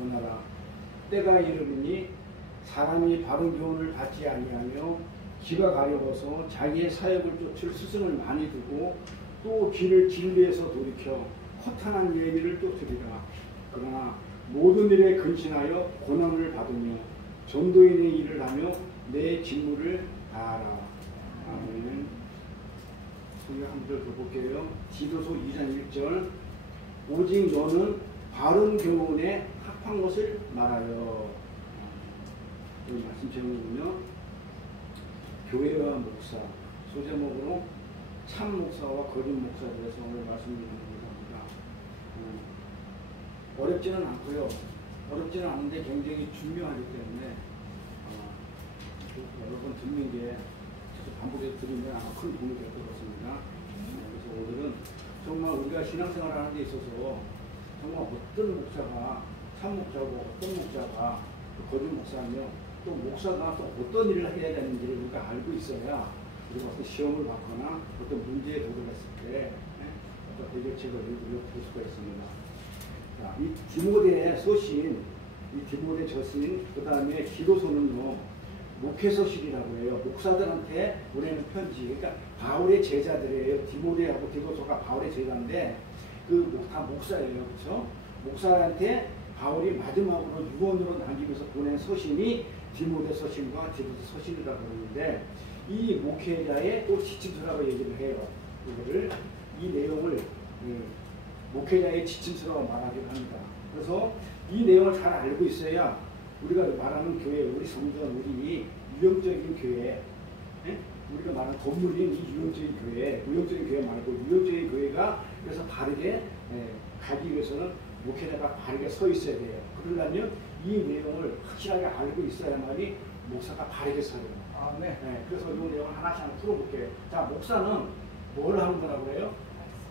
권하라. 때가 이르리니 사람이 바른 교훈을 받지 아니하며 귀가 가려워서 자기의 사역을 쫓을 스승을 많이 두고 또 귀를 진리에서 돌이켜 허탄한 예비를 쫓으리라. 그러나 모든 일에 근신하여 고난을 받으며 전도인의 일을 하며 내 직무를 다하라. 아멘. 우리 한 절 더 볼게요. 디도서 2장 1절. 오직 너는 바른 교훈에 합한 것을 말하여. 이 말씀 제목은요, 교회와 목사, 소제목으로 참 목사와 거짓 목사에 대해서 오늘 말씀드리는 겁니다. 어렵지는 않고요. 어렵지는 않은데 굉장히 중요하기 때문에 여러 번 듣는 게 반복해서 들으면 아마 큰 도움이 될 것 같습니다. 그래서 오늘은 정말 우리가 신앙생활을 하는 데 있어서 정말 어떤 목사가 참 목사고 어떤 목사가 거짓 목사며 또 목사가 또 어떤 일을 해야 되는지를 우리가 알고 있어야 우리가 어떤 시험을 받거나 어떤 문제에 도전했을 때 어떤 해결책을 볼 수가 있습니다. 자, 이 디모데의 서신, 이 디모데 저신, 그 다음에 기도서는요, 목회서신이라고 해요. 목사들한테 보내는 편지. 그러니까 바울의 제자들이에요. 디모데하고 디도서가 바울의 제자인데 다 목사예요. 그렇죠? 목사한테 바울이 마지막으로 유언으로 남기면서 보낸 서신이 디모데 서신과 디도서 서신이라고 그러는데 이 목회자의 또 지침서라고 얘기를 해요. 이거를 이 내용을 목회자의 지침서라고 말하기도 합니다. 그래서 이 내용을 잘 알고 있어야 우리가 말하는 교회, 우리 성전, 우리 유형적인 교회, 우리가 말하는 건물인 이 유형적인 교회, 무형적인 교회 말고 유형적인 교회가 그래서 바르게 가기 위해서는 목회자가 바르게 서 있어야 돼요. 그러려면 이 내용을 확실하게 알고 있어야만이 목사가 바르게 서요. 아, 네. 그래서 이 내용을 하나씩 한번 풀어볼게요. 자, 목사는 뭘 하는 거라고 해요?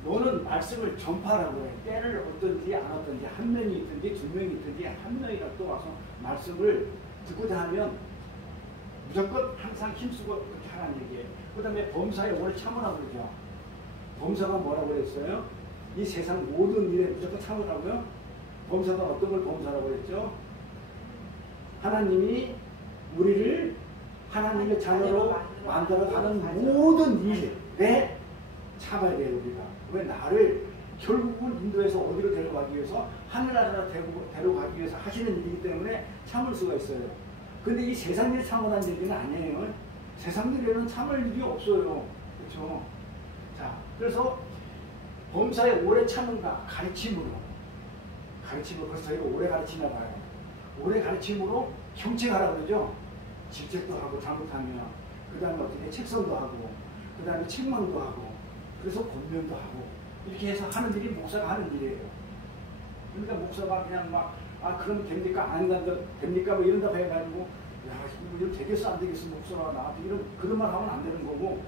너는 말씀을 전파라고 해. 때를 얻든지 안 얻든지 한 명이 있든지 두 명이 있든지 한 명이라도 와서 말씀을 듣고자 하면 무조건 항상 힘쓰고 그렇게 하라는 얘기예요. 그 다음에 범사에 오래 참으라고 그러죠. 범사가 뭐라고 그랬어요? 이 세상 모든 일에 무조건 참으라고요? 범사가 어떤 걸 범사라고 그랬죠? 하나님이 우리를 하나님의 자녀로 만들어가는 모든 일에 참아야 돼요. 우리가. 왜 나를 결국은 인도에서 어디로 데려가기 위해서 하늘나라로 데려가기 위해서 하시는 일이기 때문에 참을 수가 있어요. 근데 이 세상 일에 참으라는 얘기는 아니에요. 세상 일에는 참을 일이 없어요. 그렇죠? 자, 그래서 범사에 오래 참는다. 가르침으로. 그래서 이거 오래 가르치나 봐요. 오래 가르침으로 형책하라고 그러죠. 직책도 하고 잘못하면 그 다음에 어떻게 책선도 하고 그 다음에 책망도 하고 그래서 권면도 하고 이렇게 해서 하는 일이 목사가 하는 일이에요. 그러니까 목사가 그냥 막 그럼 됩니까? 안 됩니까? 뭐 이런다고 해가지고 야 이거 되겠어 안 되겠어 목사가 나한테 이런 그런 말 하면 안 되는 거고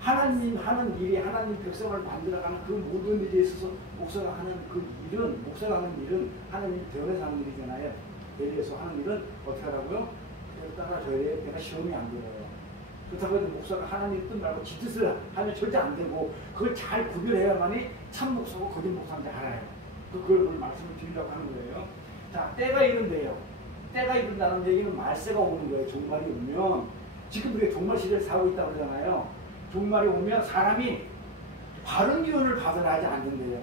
하나님 하는 일이 하나님 백성을 만들어가는 그 모든 일에 있어서 목사가 하는 그 일은 목사가 하는 일은 하나님이 대원해서 하는 일이잖아요. 대리해서 하는 일은 어떻게 하라고요? 따라줘야 돼요. 내가 시험이 안 들어요. 그렇다고 해도 목사가 하나님 뜻 말고 지 뜻을 하면 절대 안 되고 그걸 잘 구별해야만이 참 목사고 거짓 목사인지 알아요. 그걸 오늘 말씀을 드리려고 하는 거예요. 자, 때가 이른데요. 때가 이른다는 얘기는 말세가 오는 거예요. 종말이 오면 지금 우리가 종말 시대를 살고 있다고 그러잖아요. 종말이 오면 사람이 바른 기운을 받아야 하지 않는데요.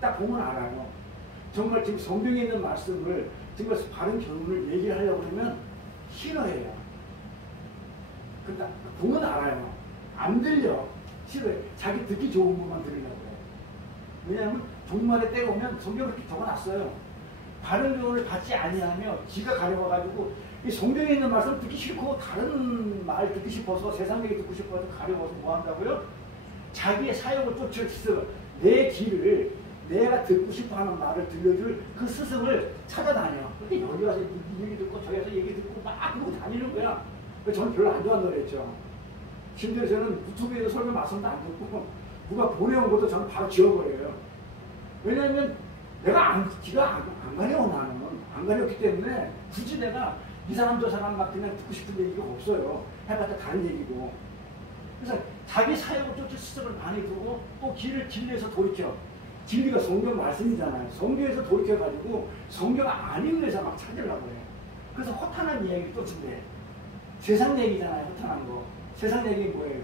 딱 보면 알아요. 정말 지금 성경에 있는 말씀을 정말 바른 교훈을 얘기를 하려고 그러면 싫어해요. 그러니까 보면 알아요. 안 들려. 싫어해. 자기 듣기 좋은 것만 들으려고 해요. 왜냐하면 종말의 때가 오면 성경에 이렇게 적어놨어요. 바른 교훈을 받지 아니하며 지가 가려워가지고 이 성경에 있는 말씀 듣기 싫고 다른 말 듣기 싶어서 세상 얘기 듣고 싶어서 가려워서 뭐 한다고요? 자기의 사역을 쫓을 스승, 내 길을 내가 듣고 싶어하는 말을 들려줄 그 스승을 찾아다녀. 그렇게 여기 와서 얘기 듣고 저기 와서 얘기 듣고 막 그러고 다니는 거야. 그래서 저는 별로 안 좋아한다고 그랬죠. 심지어 저는 유튜브에서 설교 말씀도 안 듣고 누가 보내온 것도 저는 바로 지워버려요. 왜냐하면 내가 지가 안 가려워 나는. 안 가려웠기 때문에 굳이 내가 이 사람 저 사람 막 그냥 듣고 싶은 얘기가 없어요. 해봤자 다른 얘기고. 그래서 자기 사역을 쫓을 스승을 많이 두고 또 길을 길에서 돌이켜. 진리가 성경 말씀이잖아요. 성경에서 돌이켜가지고 성경 아닌 데서 막 찾으려고 해요. 그래서 허탄한 이야기를 또 준대. 세상 얘기잖아요. 허탄한 거. 세상 얘기 뭐예요?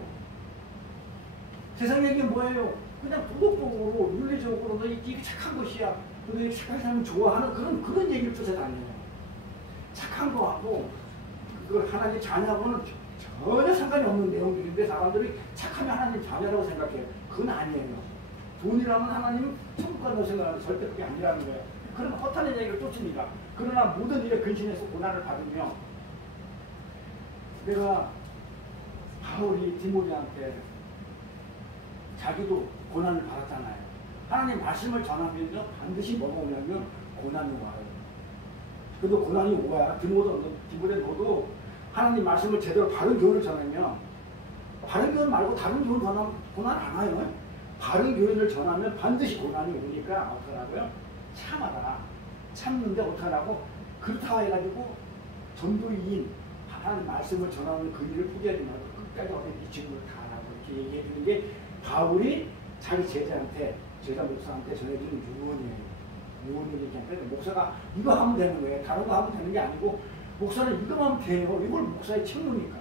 세상 얘기 뭐예요? 그냥 도덕적으로 윤리적으로 너 이게 착한 것이야. 너 착한 사람 좋아하는 그런 얘기를 쫓아다녀요. 착한 거하고 그걸 하나님 자녀하고는 전혀 상관이 없는 내용들인데 사람들이 착하면 하나님 자녀라고 생각해요. 그건 아니에요. 돈이라면 하나님은 천국 간다고 생각하는데 절대 그게 아니라는 거예요. 그런 허탄한 얘기를 쫓습니다. 그러나 모든 일에 근신해서 고난을 받으며 내가 바울이 디모데한테 자기도 고난을 받았잖아요. 하나님 말씀을 전하면요 반드시 뭐가 오냐면 고난이 와요. 그래도 고난이 오야. 디모데 너도 하나님 말씀을 제대로 바른 교훈을 전하면 바른 교훈 말고 다른 교훈 전하면 고난 안 와요. 바른 교훈을 전하면 반드시 고난이 오니까 어떡하라고요? 참아라. 참는데 어떡하라고? 그렇다고 해가지고 전도인 하나님 말씀을 전하는 그 일을 포기하지 말고 끝까지 어디 미친 걸 다 하라고 이렇게 얘기해 주는 게 바울이 자기 제자한테 제자 목사한테 전해주는 유언이에요. 유언을 얘기하니까 목사가 이거 하면 되는 거예요. 다른 거 하면 되는 게 아니고 목사는 이거 하면 돼요. 이걸 목사의 책무니까.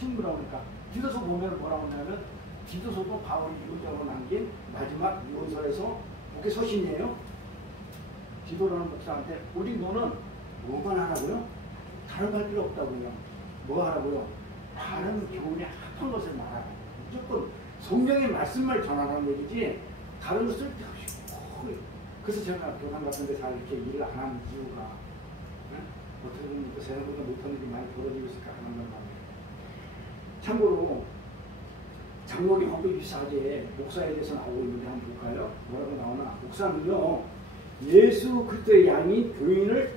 책무라고 하니까 디도서 보면 뭐라고 하냐면 디도서도 바울이 기록적으로 남긴 마지막 유언서에서 그게 서신이에요. 디도라는 목사한테 우리 너는 뭐만 하라고요? 다른 거 할 필요 없다고요. 뭐 하라고요? 바른 교훈에 합한 것을 말하라. 무조건 성경의 말씀만 전하라는 얘기지 다른 거 쓸데없이 그래서 제가 교단 같은 데 잘 이렇게 일을 안 하는 이유가 어떻게 보면 세상보다 못하는 일이 많이 벌어지고 있을까 하는 말이에요. 참고로 장로교 헌법기사제에 목사에 대해서 나오고 있는데 한번 볼까요? 뭐라고 나오나? 목사는요 예수 그리스도의 양인 교인을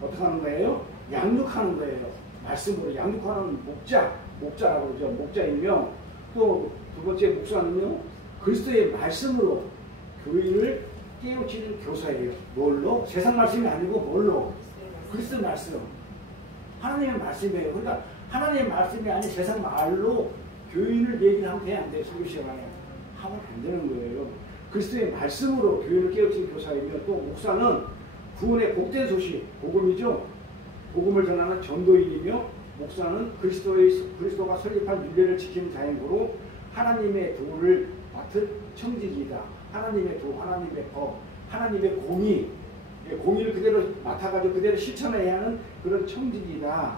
어떻게 하는 거예요? 양육하는 거예요. 말씀으로 양육하는 목자라고 그러죠. 목자이며 또 두 번째 목사는요 그리스도의 말씀으로 교인을 깨우치는 교사예요. 뭘로? 세상 말씀이 아니고 뭘로? 그리스도 말씀. 하나님의 말씀이에요. 그러니까 하나님의 말씀이 아닌 세상 말로 교인을 얘기를 하면 돼, 안 돼? 설교 시간에 하면 안 되는 거예요. 그리스도의 말씀으로 교인을 깨우치는 교사이며 또 목사는 구원의 복된 소식, 복음이죠. 복음을 전하는 전도인이며 목사는 그리스도가 설립한 윤례를 지키는 자인으로 하나님의 도를 맡은 청직이다. 하나님의 도, 하나님의 법, 하나님의 공의를 그대로 맡아가지고 그대로 실천해야 하는 그런 청직이다.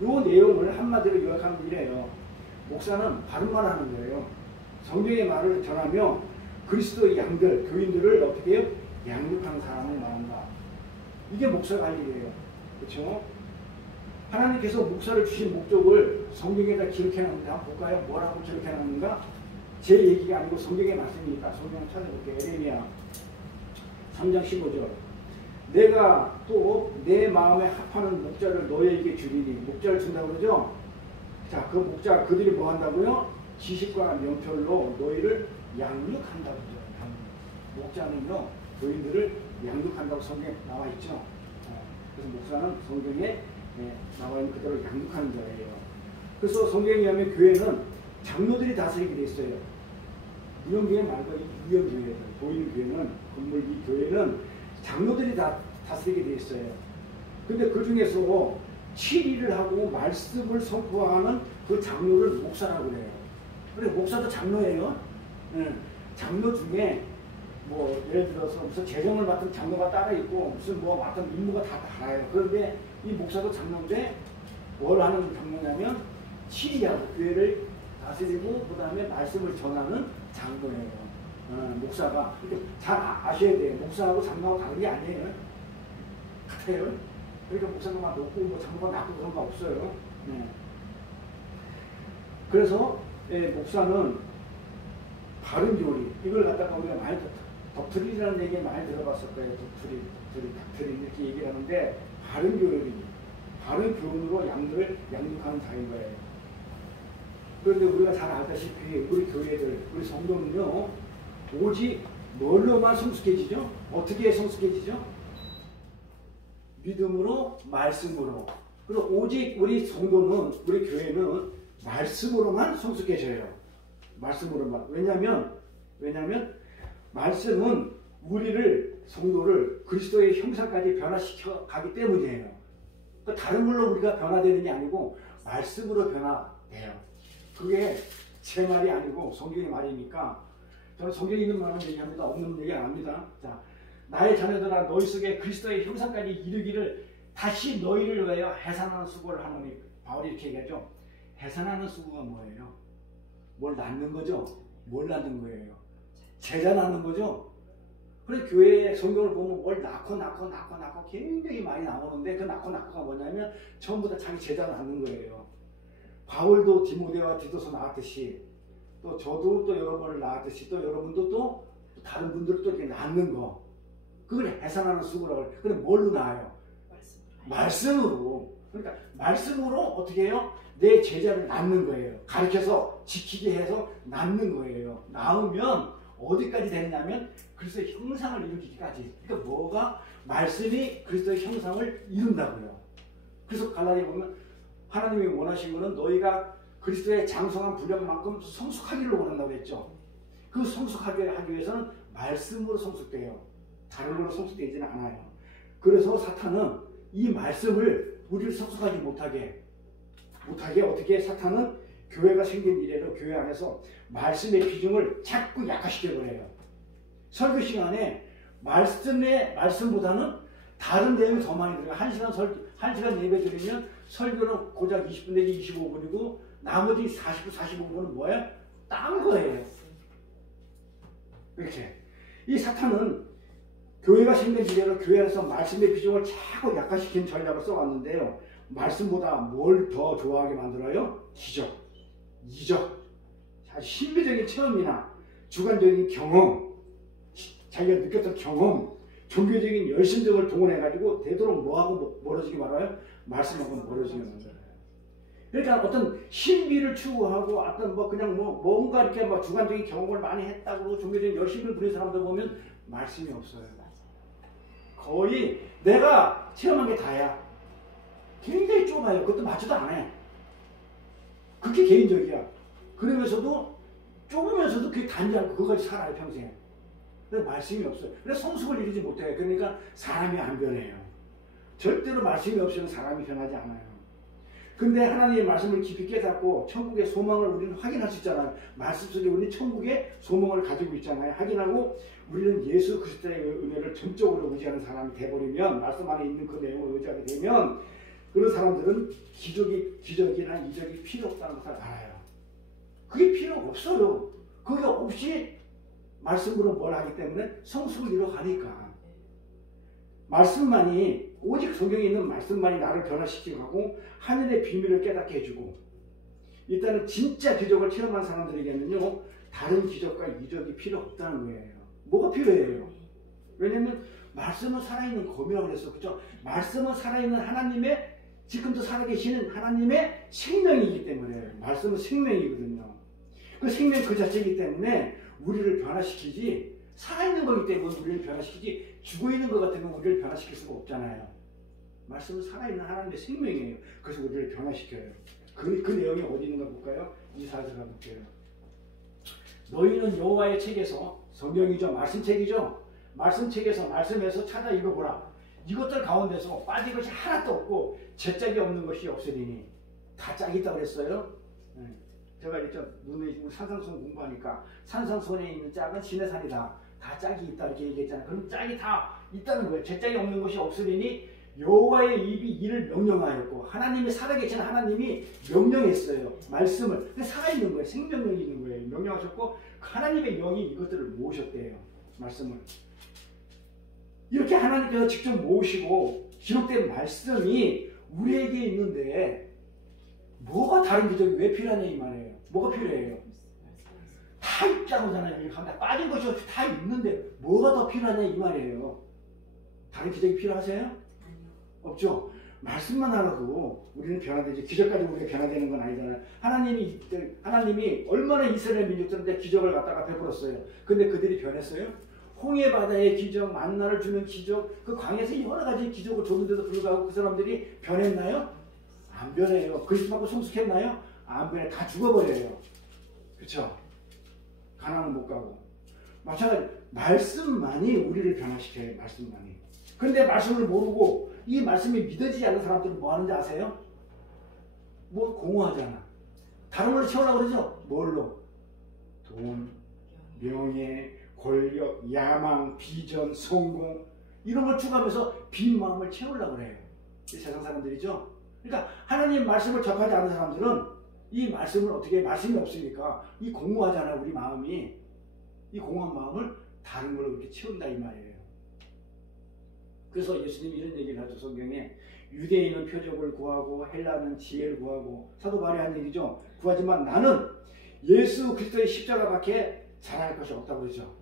이 내용을 한마디로 요약하면 이래요. 목사는 바른 말 하는 거예요. 성경의 말을 전하며 그리스도의 양들, 교인들을 어떻게 해요? 양육하는 사람을 말한다. 이게 목사가 할 일이에요. 그렇죠? 하나님께서 목사를 주신 목적을 성경에다 기록해놨는데 한번 볼까요? 뭐라고 기록해놨는가? 제 얘기가 아니고 성경의 말씀이니까 성경을 찾아볼게요. 에레미야 3장 15절. 내가 또 내 마음에 합하는 목자를 너에게 주리니. 목자를 준다고 그러죠? 자, 그 목자 그들이 뭐 한다고요? 지식과 명철로 너희를 양육한다고 그러죠. 목자는요 교인들을 양육한다고 성경에 나와 있죠. 그래서 목사는 성경에 나와 있는 그대로 양육하는 자예요. 그래서 성경에 의하면 교회는 장로들이 다스리게 돼 있어요. 무용교회 말고 이 유형교회, 보이는 교회는 건물 이 교회는 장로들이 다 다스리게 돼 있어요. 근데 그 중에서 7일을 하고 말씀을 선포하는 그 장로를 목사라고 그래요. 그래 목사도 장로예요. 장로 중에 뭐 예를 들어서 무슨 재정을 맡은 장로가 따로 있고 무슨 뭐 맡은 임무가 다 달라요. 그런데 이 목사도 장로인데 뭘 하는 장로냐면 7일하고 교회를 다스리고 그 다음에 말씀을 전하는 장로예요. 목사가. 잘 아셔야 돼요. 목사하고 장로하고 다른 게 아니에요. 같아요. 그러니까 목사가 막 높고 뭐 장로가 낮고 그런 거 없어요. 네. 그래서 목사는 바른 교리 이걸 갖다가 우리가 많이 덕트린이라는 얘기 많이 들어봤을 거예요. 덕트린 이렇게 얘기를 하는데 바른 교리, 바른 교훈으로 양들을 양육하는 자인 거예요. 그런데 우리가 잘 알다시피 우리 교회들, 우리 성도는요 오직 뭘로만 성숙해지죠? 어떻게 성숙해지죠? 믿음으로, 말씀으로. 그리고 오직 우리 성도는, 우리 교회는 말씀으로만 성숙해져요. 말씀으로만. 왜냐면 말씀은 우리를 성도를 그리스도의 형상까지 변화시켜 가기 때문이에요. 다른 걸로 우리가 변화되는 게 아니고 말씀으로 변화돼요. 그게 제 말이 아니고 성경의 말이니까 저는 성경에 있는 말은 얘기합니다. 없는 얘기 안 합니다. 자, 나의 자녀들아 너희 속에 그리스도의 형상까지 이르기를 다시 너희를 위하여 해산하는 수고를 하노니. 바울이 이렇게 얘기하죠. 해산하는 수고가 뭐예요? 뭘 낳는 거죠? 뭘 낳는 거예요? 제자 낳는 거죠? 그래 교회의 성경을 보면 뭘 낳고 굉장히 많이 나오는데 그 낳고가 뭐냐면 전부 다 자기 제자 낳는 거예요. 바울도 디모데와 디도서 낳았듯이 또 저도 또 여러분을 낳았듯이 또 여러분도 또 다른 분들을 또 이렇게 낳는 거. 그걸 해산하는 수고라고 해요. 근데 뭘로 낳아요? 말씀으로. 그러니까 말씀으로 어떻게 해요? 내 제자를 낳는 거예요. 가르쳐서 지키게 해서 낳는 거예요. 낳으면 어디까지 됐냐면 그리스도의 형상을 이루기까지. 그러니까 뭐가? 말씀이 그리스도의 형상을 이룬다고요. 그래서 갈라디아에 보면 하나님이 원하신 것은 너희가 그리스도의 장성한 분량만큼 성숙하기를 원한다고 했죠. 그 성숙하게 하기 위해서는 말씀으로 성숙돼요. 다른 걸로 성숙되지는 않아요. 그래서 사탄은 이 말씀을 우리를 성숙하지 못하게 어떻게 사탄은 교회가 생긴 이래로 교회 안에서 말씀의 비중을 자꾸 약화시켜버려요. 설교 시간에 말씀보다는 다른 내용이 더 많이 들어가요. 1시간 예배 드리면 설교는 고작 20분 내지 25분이고 나머지 40분, 45분은 뭐예요? 딴 거예요. 이렇게. 이 사탄은 교회가 생긴 이래로 교회 안에서 말씀의 비중을 자꾸 약화시키는 전략을 써왔는데요. 말씀보다 뭘 더 좋아하게 만들어요? 기적, 이적, 신비적인 체험이나 주관적인 경험, 자기가 느꼈던 경험, 종교적인 열심 등을 동원해가지고 되도록 뭐하고 멀어지게 말아요? 말씀하고 멀어지게 만들어요. 그러니까 어떤 신비를 추구하고 어떤 뭔가 이렇게 주관적인 경험을 많이 했다고 종교적인 열심을 부리는 사람들 보면 말씀이 없어요. 거의 내가 체험한 게 다야. 굉장히 좁아요. 그것도 맞지도 않아요. 그게 개인적이야. 그러면서도 좁으면서도 그게 단지하고 그것까지 살아요 평생. 그래서 말씀이 없어요. 그래서 성숙을 이루지 못해요. 그러니까 사람이 안 변해요. 절대로 말씀이 없으면 사람이 변하지 않아요. 근데 하나님의 말씀을 깊이 깨닫고 천국의 소망을 우리는 확인할 수 있잖아요. 말씀 속에 우리는 천국의 소망을 가지고 있잖아요. 확인하고 우리는 예수 그리스도의 은혜를 전적으로 의지하는 사람이 돼버리면 말씀 안에 있는 그 내용을 의지하게 되면 그런 사람들은 기적이나 이적이 필요 없다는 것을 알아요. 그게 필요 없어요. 그게 없이 말씀으로 뭘 하기 때문에 성숙을 이뤄가니까. 말씀만이 오직 성경에 있는 말씀만이 나를 변화시키고 하고 하늘의 비밀을 깨닫게 해주고 일단은 진짜 기적을 체험한 사람들에게는요 다른 기적과 이적이 필요 없다는 거예요. 뭐가 필요해요? 왜냐면 말씀은 살아있는 검이라고 그랬어. 그렇죠? 말씀은 살아있는 하나님의 지금도 살아계시는 하나님의 생명이기 때문에 말씀은 생명이거든요. 그 생명 그 자체이기 때문에 우리를 변화시키지 살아있는 거기 때문에 우리를 변화시키지 죽어있는 것 같으면 우리를 변화시킬 수가 없잖아요. 말씀은 살아있는 하나님의 생명이에요. 그래서 우리를 변화시켜요. 그 내용이 어디 있는가 볼까요? 이사야서 가볼게요. 너희는 여호와의 책에서 성경이죠. 말씀책이죠. 말씀책에서 말씀에서 찾아 읽어보라. 이것들 가운데서 빠진 것이 하나도 없고 제짝이 없는 것이 없으리니 다 짝이 있다고 그랬어요. 제가 이랬죠. 눈에 산상수훈 공부하니까 산상수훈에 있는 짝은 시내산이다. 다 짝이 있다 이렇게 얘기했잖아요. 그럼 짝이 다 있다는 거예요. 제짝이 없는 것이 없으리니 여호와의 입이 이를 명령하였고 하나님이 살아계신 하나님이 명령했어요. 말씀을. 근데 살아있는 거예요. 생명력이 있는 거예요. 명령하셨고 하나님의 영이 이것들을 모으셨대요. 말씀을. 이렇게 하나님께서 직접 모으시고 기록된 말씀이 우리에게 있는데 뭐가 다른 기적이 왜 필요하냐 이 말이에요. 뭐가 필요해요? 다 있다고 하잖아요. 빠진 것이 없이 다 있는데 뭐가 더 필요하냐 이 말이에요. 다른 기적이 필요하세요? 없죠. 말씀만 알아도 우리는 변화되지. 기적까지 우리가 변화되는 건 아니잖아요. 하나님이 얼마나 이스라엘 민족들한테 기적을 갖다가 베풀었어요. 근데 그들이 변했어요? 홍해 바다의 기적, 만나를 주는 기적, 그 광야에서 여러 가지 기적을 줬는데도 불구하고 그 사람들이 변했나요? 안 변해요. 그리스도하고 성숙했나요? 안 변해. 다 죽어버려요. 그렇죠? 가나안은 못 가고. 마찬가지 말씀만이 우리를 변화시켜요. 말씀만이. 그런데 말씀을 모르고 이 말씀이 믿어지지 않는 사람들은 뭐 하는지 아세요? 뭐 공허하잖아. 다른 걸로 채우려고 그러죠? 뭘로? 돈, 명예, 권력, 야망, 비전, 성공 이런 걸 추구하면서 빈 마음을 채우려고 그래요. 이 세상 사람들이죠. 그러니까 하나님 말씀을 접하지 않은 사람들은 이 말씀을 어떻게 말씀이 없으니까 이 공허하잖아요. 우리 마음이. 이 공허한 마음을 다른 걸로 이렇게 채운다 이 말이에요. 그래서 예수님이 이런 얘기를 하죠. 성경에 유대인은 표적을 구하고 헬라는 지혜를 구하고 사도 바울이 한 얘기죠. 구하지만 나는 예수 그리스도의 십자가밖에 자랑할 것이 없다고 그러죠.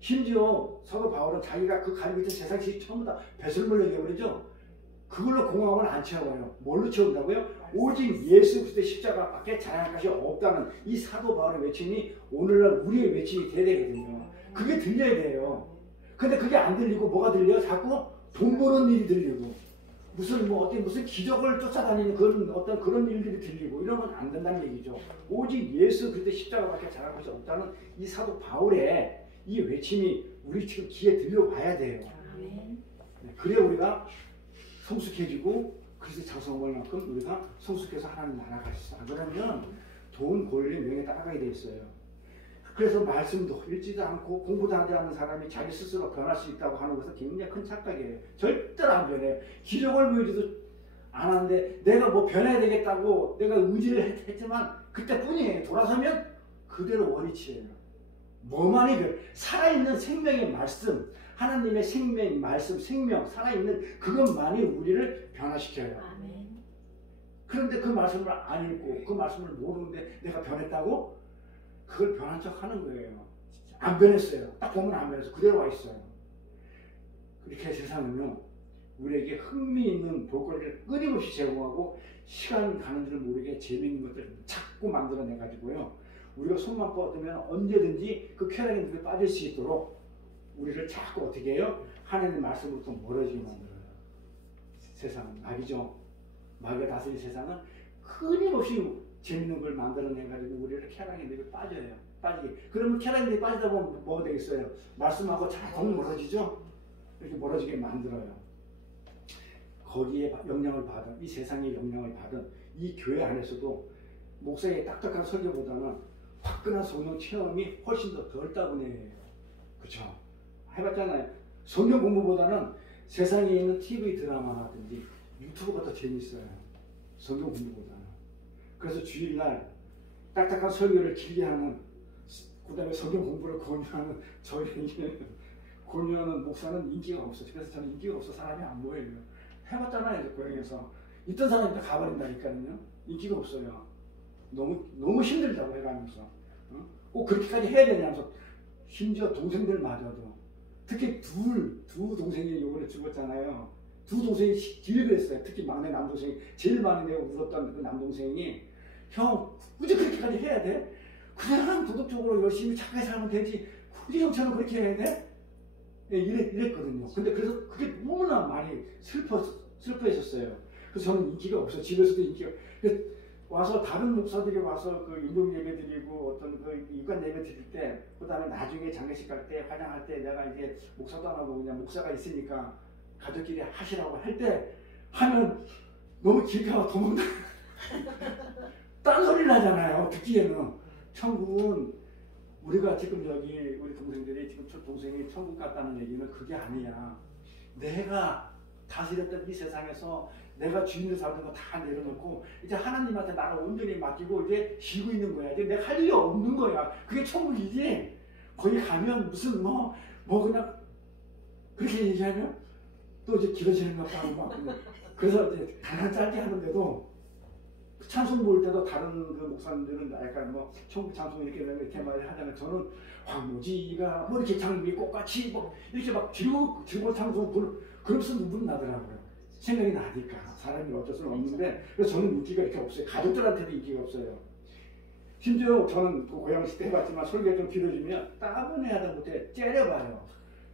심지어 사도 바울은 자기가 그 가지고 있던 세상 지식 전부 다 배설물로 얘기해버리죠. 그걸로 공허함을 안 채워요. 뭘로 채운다고요? 오직 예수 그리스도의 십자가밖에 자랑할 것이 없다는 이 사도 바울의 외침이 오늘날 우리의 외침이 돼야 되거든요. 그게 들려야 돼요. 근데 그게 안 들리고 뭐가 들려? 자꾸 돈 버는 일이 들리고 무슨 기적을 쫓아다니는 그런 일들이 들리고 이러면 안 된다는 얘기죠. 오직 예수 그리스도 십자가밖에 자랑할 것이 없다는 이 사도 바울의 이 외침이 우리 지금 귀에 들려와야 돼요. 그래야 우리가 성숙해지고 그리스도 장성할 만큼 우리가 성숙해서 하나님 나라 갈 수 있어. 그러면 돈, 권리, 명예 따라가게 돼 있어요. 그래서 말씀도 읽지도 않고 공부도 하지 않는 사람이 자기 스스로 변할 수 있다고 하는 것은 굉장히 큰 착각이에요. 절대로 안 변해요. 기적을 보이지도 않았는데 내가 뭐 변해야 되겠다고 내가 의지를 했지만 그때뿐이에요. 돌아서면 그대로 원위치예요. 뭐만이 살아있는 생명의 말씀, 하나님의 생명의 말씀, 생명, 살아있는 그것만이 우리를 변화시켜요. 아멘. 그런데 그 말씀을 안 읽고 그 말씀을 모르는데 내가 변했다고? 그걸 변한 척 하는 거예요. 안 변했어요. 딱 보면 안 변했어요. 그대로 와 있어요. 그렇게 세상은요, 우리에게 흥미있는 볼거리를 끊임없이 제공하고 시간 가는 줄 모르게 재미있는 것들을 자꾸 만들어내가지고요. 우리가 손만 뻗으면 언제든지 그 쾌락의 늪에 빠질 수 있도록 우리를 자꾸 어떻게 해요? 하나님의 말씀부터 멀어지게 만들어요. 세상은 마귀죠. 마귀가 다스린 세상은 끊임없이 재밌는 걸 만들어내가지고 우리를 쾌락의 늪에 빠지게. 그러면 쾌락의 늪에 빠지다 보면 뭐가 되겠어요? 말씀하고 자꾸 멀어지죠? 이렇게 멀어지게 만들어요. 거기에 영향을 받은, 이 세상에 영향을 받은 이 교회 안에서도 목사의 딱딱한 설교보다는 화끈한 성령 체험이 훨씬 더 덜 따분해요. 그쵸? 해봤잖아요. 성경 공부보다는 세상에 있는 TV 드라마라든지 유튜브가 더 재밌어요. 성경 공부보다는. 그래서 주일날 딱딱한 설교를 길게 하는, 그 다음에 성경 공부를 권유하는 저희에게 권유하는 목사는 인기가 없어요. 그래서 저는 인기가 없어 사람이 안 모여요. 해봤잖아요. 고향에서. 있던 사람이 다 가버린다니까요. 인기가 없어요. 너무 힘들다고 해가면서. 꼭 그렇게까지 해야 되냐면서. 심지어 동생들마저도. 특히 두 동생이 요번에 죽었잖아요. 두 동생이 길그랬어요. 특히 막내 남동생이 제일 많이 내가 울었던 그 남동생이 형 굳이 그렇게까지 해야 돼? 그냥 도덕적으로 열심히 착하게 살면 되지 굳이 형처럼 그렇게 해야 돼? 네, 이랬거든요. 근데 그래서 그게 너무나 많이 슬퍼했었어요. 그래서 저는 인기가 없어요. 집에서도 인기가. 와서 다른 목사들이 와서 그 임금 예배 드리고 어떤 그 입관 예배 드릴 때, 그 다음에 나중에 장례식 갈 때, 화장할 때 내가 이제 목사도 안 하고 그냥 목사가 있으니까 가족끼리 하시라고 할 때 하면 너무 길게 도망다. 딴소리를 하잖아요. 듣기에는. 천국은 우리가 지금 여기 우리 동생들이 지금 첫 동생이 천국 갔다는 얘기는 그게 아니야. 내가 다스렸던 이 세상에서 내가 주인을 잡는 거 다 내려놓고 이제 하나님한테 나를 온전히 맡기고 이제 쉬고 있는 거야. 이제 내가 할 일이 없는 거야. 그게 천국이지. 거기 가면 무슨 뭐 그냥 그렇게 얘기하면 또 이제 길어지는 것 같고 막 그래서 이제 단한 짧게 하는데도 찬송 볼 때도 다른 그 목사님들은 약간 뭐 천국 찬송 이렇게 말을 하잖아요. 저는 황무지가 뭐 이렇게 장미 꽃같이 뭐 이렇게 막 즐거운 찬송 그러면서 눈물 나더라고요. 생각이 나니까 사람이 어쩔 수는 없는데 그래서 저는 인기가 이렇게 없어요. 가족들한테도 인기가 없어요. 심지어 저는 그 고양시 때 해봤지만 설교가 좀 길어지면 따분해하다 못해 째려봐요.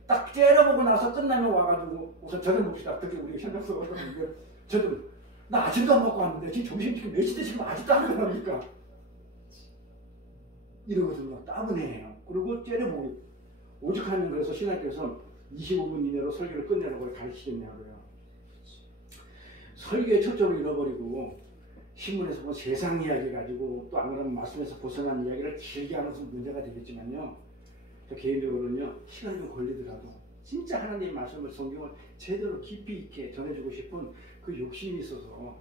딱 째려보고 나서 끝나면 와가지고 우선 저녁 봅시다. 그렇게 우리 현장소가 그러는데 저도 나 아침도 안 먹고 왔는데 지금 점심 몇 시대 지금 아직도 안 먹으니까 이러거든요. 따분해요. 그리고 째려보고 오죽 하면 그래서 신학교에서 25분 이내로 설교를 끝내라고 가르치겠냐고요. 설교의 초점을 잃어버리고 신문에서 본 세상 이야기 가지고 또 안 그러면 말씀에서 벗어난 이야기를 길게 하는 것은 문제가 되겠지만요. 저 개인적으로는요. 시간이 좀 걸리더라도 진짜 하나님의 말씀을 성경을 제대로 깊이 있게 전해주고 싶은 그 욕심이 있어서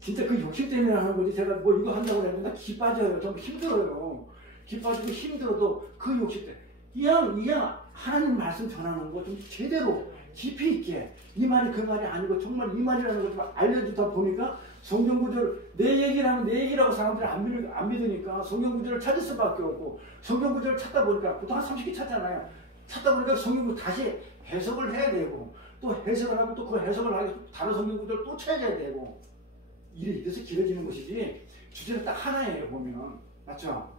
진짜 그 욕심 때문에 하는 거지 제가 뭐 이거 한다고 해도 기 빠져요. 좀 힘들어요. 기 빠지고 힘들어도 그 욕심 때문에 그냥 하나님 말씀 전하는 거 좀 제대로 깊이 있게 이 말이 그 말이 아니고 정말 이 말이라는 걸 좀 알려주다 보니까 성경 구절을 내 얘기를 하면 내 얘기라고 사람들이 안 믿으니까 성경 구절을 찾을 수밖에 없고 성경 구절을 찾다 보니까 보통 한 30개 찾잖아요. 찾다 보니까 성경 구절 다시 해석을 해야 되고 또 해석을 하고 또 그 해석을 하기 위해서 다른 성경 구절을 또 찾아야 되고 이래서 길어지는 것이지 주제는 딱 하나예요. 보면 맞죠?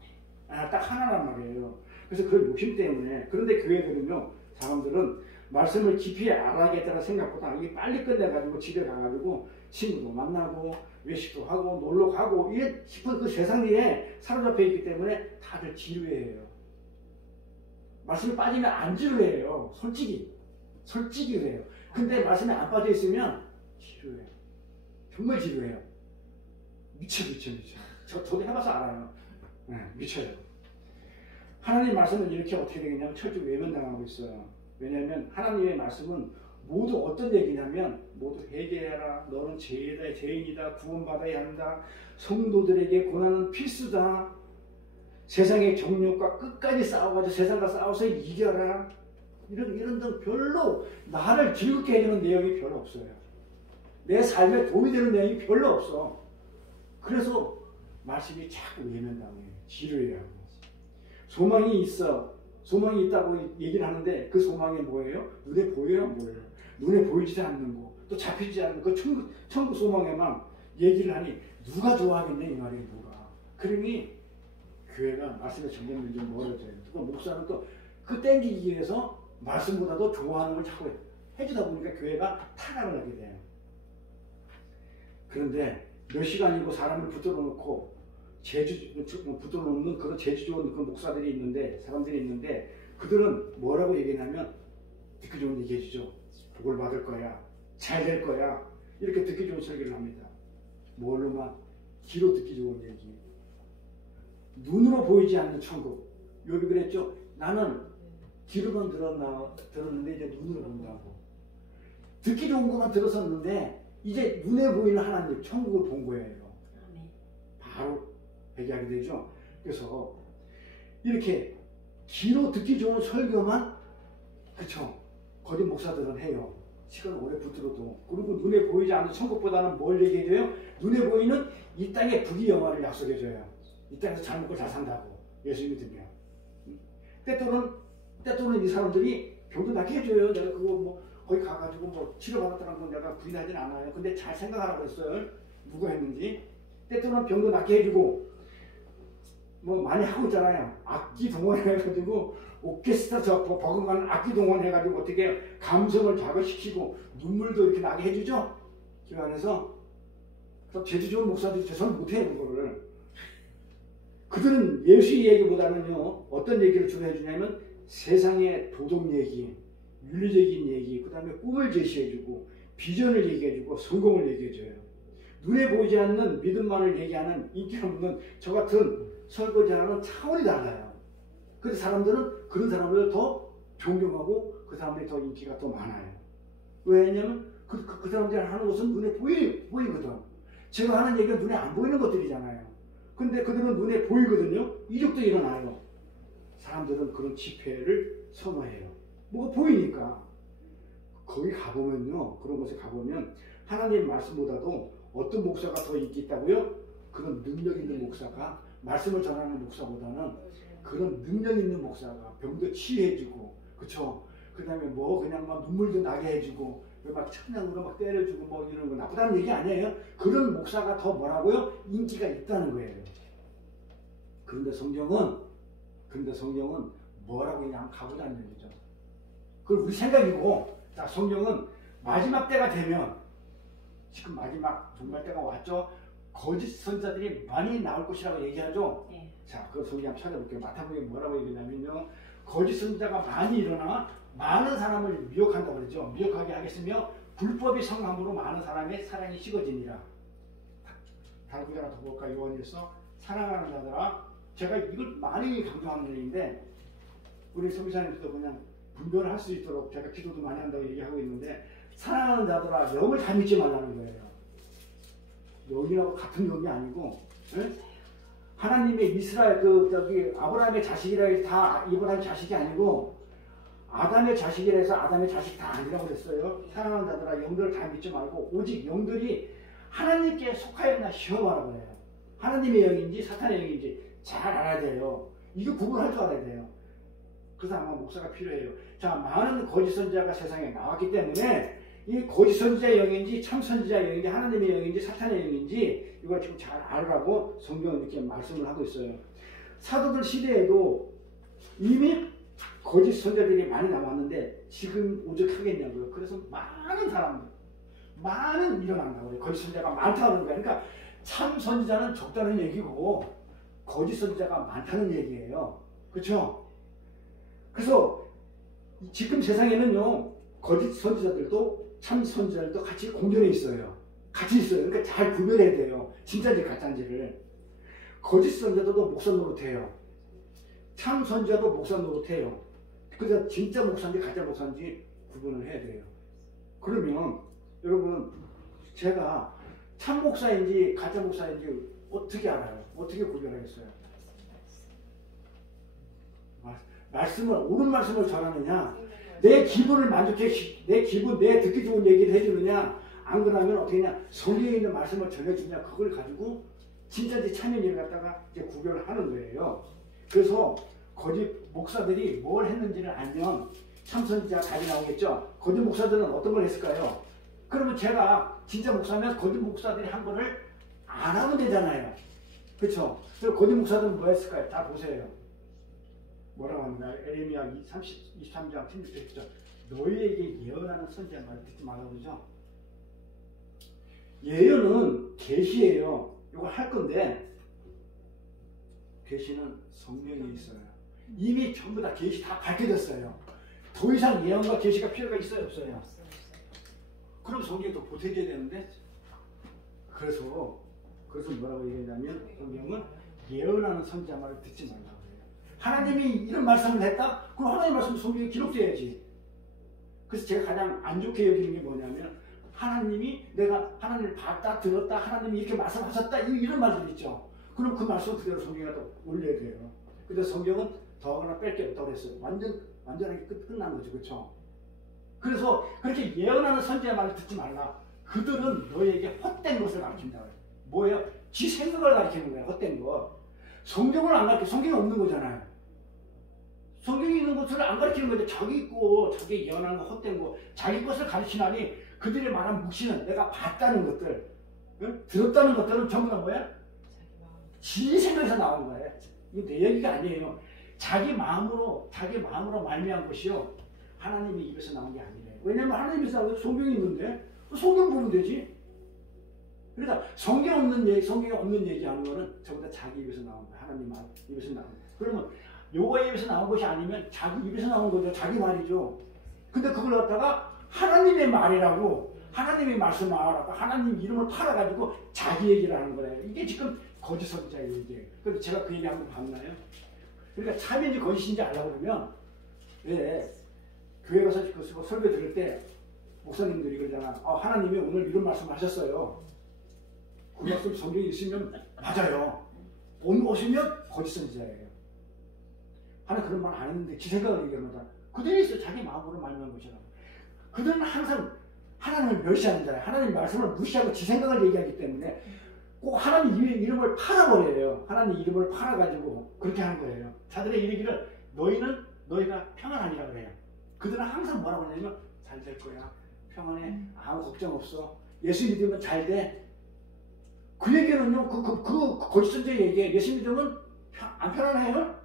딱 하나란 말이에요. 그래서 그런 욕심 때문에 그런데 교회들은요 사람들은 말씀을 깊이 알아야겠다는 생각보다 이게 빨리 끝내가지고 집에 가가지고 친구도 만나고 외식도 하고 놀러 가고 이래 싶은 그 세상 일에 사로잡혀 있기 때문에 다들 지루해요. 말씀이 빠지면 안 지루해요. 솔직히 그래요. 근데 말씀에 안 빠져 있으면 지루해요. 정말 지루해요. 미쳐. 저도 해봐서 알아요. 네, 미쳐요. 하나님 말씀은 이렇게 어떻게 되겠냐면 철저히 외면당하고 있어요. 왜냐하면 하나님의 말씀은 모두 어떤 얘기냐면 모두 회개해라. 너는 죄인이다. 구원받아야 한다. 성도들에게 고난은 필수다. 세상의 정욕과 끝까지 싸워가지고 세상과 싸워서 이겨라. 이런 등 별로 나를 즐겁게 해주는 내용이 별로 없어요. 내 삶에 도움이 되는 내용이 별로 없어. 그래서 말씀이 자꾸 외면당해요. 지루해요. 소망이 있다고 얘기를 하는데 그 소망이 뭐예요? 눈에 보여요? 안 보여요? 눈에 보이지 않는 거, 또 잡히지 않는 그 천국 소망에만 얘기를 하니 누가 좋아하겠냐 이 말이에요. 누가. 그러니 교회가 말씀의 전쟁들이 좀 멀어져요. 또 목사는 또 그 땡기기 위해서 말씀보다도 좋아하는 걸 자꾸 해주다 보니까 교회가 타락을 하게 돼요. 그런데 몇 시간이고 사람을 붙들어 놓고 붙들어 놓는 그런 재주 좋은 그 목사들이 있는데 사람들이 있는데 그들은 뭐라고 얘기하냐면 듣기 좋은 얘기 해주죠. 복을 받을 거야. 잘 될 거야. 이렇게 듣기 좋은 설교를 합니다. 뭘로만? 귀로 듣기 좋은 얘기. 눈으로 보이지 않는 천국. 욥이 그랬죠. 나는 귀로만 들었는데 이제 눈으로 본다고. 듣기 좋은 것만 들었었는데 이제 눈에 보이는 하나님 천국을 본 거예요. 바로 회개하게 되죠. 그래서 이렇게 귀로 듣기 좋은 설교만 그쵸 거짓 목사들은 해요. 시간 오래 붙들어도. 그리고 눈에 보이지 않는 천국보다는 뭘 얘기해줘요? 눈에 보이는 이 땅의 부귀영화를 약속해줘요. 이 땅에서 잘 먹고 잘 산다고. 예수 믿으면. 때또는 이 사람들이 병도 낫게 해줘요. 내가 그거 뭐 거기 가가지고 뭐 치료받았다는 건 내가 부인하진 않아요. 근데 잘 생각하라고 했어요. 누가 했는지. 때또는 병도 낫게 해주고 뭐 많이 하고 있잖아요. 악기 동원해가지고 오케스트라 저 버금가는 악기 동원해가지고 어떻게 감성을 자극시키고 눈물도 이렇게 나게 해주죠. 교회 안에서. 재주 좋은 목사들이 저는 못해요 그거를. 그들은 예수 얘기보다는요 어떤 얘기를 주로 해주냐면 세상의 도덕 얘기, 윤리적인 얘기, 그 다음에 꿈을 제시해주고 비전을 얘기해주고 성공을 얘기해줘요. 눈에 보이지 않는 믿음만을 얘기하는 인기 없는 저 같은 설거지하는 차원이 달라요. 그래서 사람들은 그런 사람을 더 존경하고 그 사람들이 더 인기가 더 많아요. 왜냐하면 그 사람들이 하는 것은 눈에 보이거든. 제가 하는 얘기가 눈에 안 보이는 것들이잖아요. 근데 그들은 눈에 보이거든요. 이적도 일어나요. 사람들은 그런 집회를 선호해요. 뭐가 보이니까. 거기 가보면요. 그런 곳에 가보면 하나님의 말씀보다도 어떤 목사가 더 인기 있다고요? 그런 능력 있는 목사가 말씀을 전하는 목사보다는 그런 능력 있는 목사가 병도 치유해주고 그쵸? 그 다음에 뭐 그냥 막 눈물도 나게 해주고 막 천냥으로 막 때려주고 뭐 이런 거 나쁘다는 얘기 아니에요. 그런 목사가 더 뭐라고요? 인기가 있다는 거예요. 그런데 성경은 뭐라고 그냥 가보자는 얘기죠. 그건 우리 생각이고 자 성경은 마지막 때가 되면 지금 마지막 종말 때가 왔죠. 거짓 선자들이 많이 나올 것이라고 얘기하죠. 네. 자, 그걸 성경 한번 찾아볼게요. 마태복음에 뭐라고 얘기하냐면요. 거짓 선지자가 많이 일어나 많은 사람을 미혹한다고 그러죠. 미혹하게 하겠으며 불법이 성함으로 많은 사람의 사랑이 식어지니라. 다른 구절 하나 더 볼까? 요한일서 사랑하는 자들아, 제가 이걸 많이 강조하는 얘기인데 우리 소비사님들도 그냥 분별을 할 수 있도록 제가 기도도 많이 한다고 얘기하고 있는데, 사랑하는 자들아 영을 다 믿지 말라는 거예요. 영이라고 같은 영이 아니고, 네? 하나님의 이스라엘 아브라함의 자식이라 해서 다 이브라임 자식이 아니고 아담의 자식이라 해서 아담의 자식 다 아니라고 그랬어요. 사랑하는 자들아 영들을 다 믿지 말고 오직 영들이 하나님께 속하였나 시험하라고 해요. 하나님의 영인지 사탄의 영인지 잘 알아야 돼요. 이거 구분할 줄 알아야 돼요. 그래서 아마 목사가 필요해요. 자, 많은 거짓 선지자가 세상에 나왔기 때문에 이 거짓 선지자의 영인지 참 선지자의 영인지 하나님의 영인지 사탄의 영인지 이걸 지금 잘 알으라고 성경은 이렇게 말씀을 하고 있어요. 사도들 시대에도 이미 거짓 선지자들이 많이 나왔는데 지금 오죽하겠냐고요. 그래서 많은 사람들, 많은 일어난다고 해요. 거짓 선지자가 많다는 거예요. 그러니까 참 선지자는 적다는 얘기고 거짓 선지자가 많다는 얘기예요. 그렇죠? 그래서 지금 세상에는요, 거짓 선지자들도 참 선지자들도 같이 공존해 있어요. 같이 있어요. 그러니까 잘 구별해야 돼요. 진짜인지 가짜인지를. 거짓 선지자도 목사 노릇해요. 참 선지자도 목사 노릇해요. 그래서 진짜 목사인지 가짜 목사인지 구분을 해야 돼요. 그러면 여러분, 제가 참 목사인지 가짜 목사인지 어떻게 알아요? 어떻게 구별하겠어요? 옳은 말씀을 전하느냐, 내 기분을 만족해, 내 기분, 내 듣기 좋은 얘기를 해주느냐, 안 그러면 어떻게 하냐, 성경에 있는 말씀을 전해주냐, 그걸 가지고 진짜인지 참인지를 갖다가 이제 구별을 하는 거예요. 그래서 거짓 목사들이 뭘 했는지를 알면 참선지자가 답이 나오겠죠. 거짓 목사들은 어떤 걸 했을까요? 그러면 제가 진짜 목사면 거짓 목사들이 한 거를 안 하면 되잖아요. 그렇죠? 그리고 거짓 목사들은 뭐 했을까요? 다 보세요. 뭐라고 합니다. 에레미야 23장 16절에 있죠. 너희에게 예언하는 선지자 말을 듣지 말라고 그러죠. 예언은 계시예요. 이걸 할 건데 계시는 성령이 있어요. 이미 전부 다 계시 다 밝혀졌어요. 더 이상 예언과 계시가 필요가 있어요, 없어요? 그럼 성경이 더 보태져야 되는데, 그래서 뭐라고 얘기하냐면 성경은 예언하는 선지자 말을 듣지 말라고 해요. 하나님이 이런 말씀을 했다? 그럼 하나님 말씀 성경에 기록돼야지. 그래서 제가 가장 안 좋게 여기는 게 뭐냐면, 하나님이 내가 하나님을 봤다, 들었다, 하나님이 이렇게 말씀하셨다, 이런 말들 있죠. 그럼 그 말씀 그대로 성경에 또 올려야 돼요. 근데 성경은 더하거나 뺄 게 없다고 했어요. 완전하게 끝난 거죠. 그렇죠? 그래서 그렇게 예언하는 선지자 말을 듣지 말라. 그들은 너에게 헛된 것을 가르친다. 뭐예요? 지 생각을 가르치는 거예요. 헛된 거. 성경을 안 가르쳐. 성경이 없는 거잖아요. 성경이 있는 것을 안 가르치는 거죠. 자기 있고 자기 예언하는 거 헛된 거. 자기 것을 가르치나니 그들이 말한 묵시는 내가 봤다는 것들, 응? 들었다는 것들은 전부 다 뭐야? 지 생각에서 나온 거예요. 이거 내 얘기가 아니에요. 자기 마음으로 말미암은 것이요, 하나님의 입에서 나온 게 아니래요. 왜냐면 하나님 입에서 나온 게 성경이 있는데 성경 보면 되지. 그러니까 성경에 없는 얘기하는 거는 전부 다 자기 입에서 나온 거예요. 하나님 입에서 나온 거예요. 그러면 여호와의 입에서 나온 것이 아니면 자기 입에서 나온 거죠. 자기 말이죠. 근데 그걸 갖다가 하나님의 말이라고, 하나님의 말씀을 말하라고 하나님 이름을 팔아가지고 자기 얘기를 하는 거예요. 이게 지금 거짓 선지자의 얘기예요. 그런데 제가 그 얘기 한번 봤나요? 그러니까 참인지 거짓인지 알려고 그러면, 왜 교회 가서 그 설교 들을 때 목사님들이 그러잖아. 하나님이 오늘 이런 말씀을 하셨어요. 그 말씀 성경에 있으면 맞아요. 오늘 오시면 거짓 선지자예요. 하나 그런 말 안 했는데 지 생각을 얘기하는 거다. 그대로 있어요. 자기 마음으로 말하는 것이라고. 그들은 항상 하나님을 멸시하는 자예요. 하나님 말씀을 무시하고 지 생각을 얘기하기 때문에 꼭 하나님 이름을 팔아버려요. 하나님 이름을 팔아가지고 그렇게 하는 거예요. 자들의 이르기를 너희가 평안하니라 그래요. 그들은 항상 뭐라고 하냐면 잘 될 거야. 평안해. 아무 걱정 없어. 예수 믿으면 잘 돼. 그 얘기는요, 그 거짓 선지자의 얘기에 예수 믿으면 안 편안해요?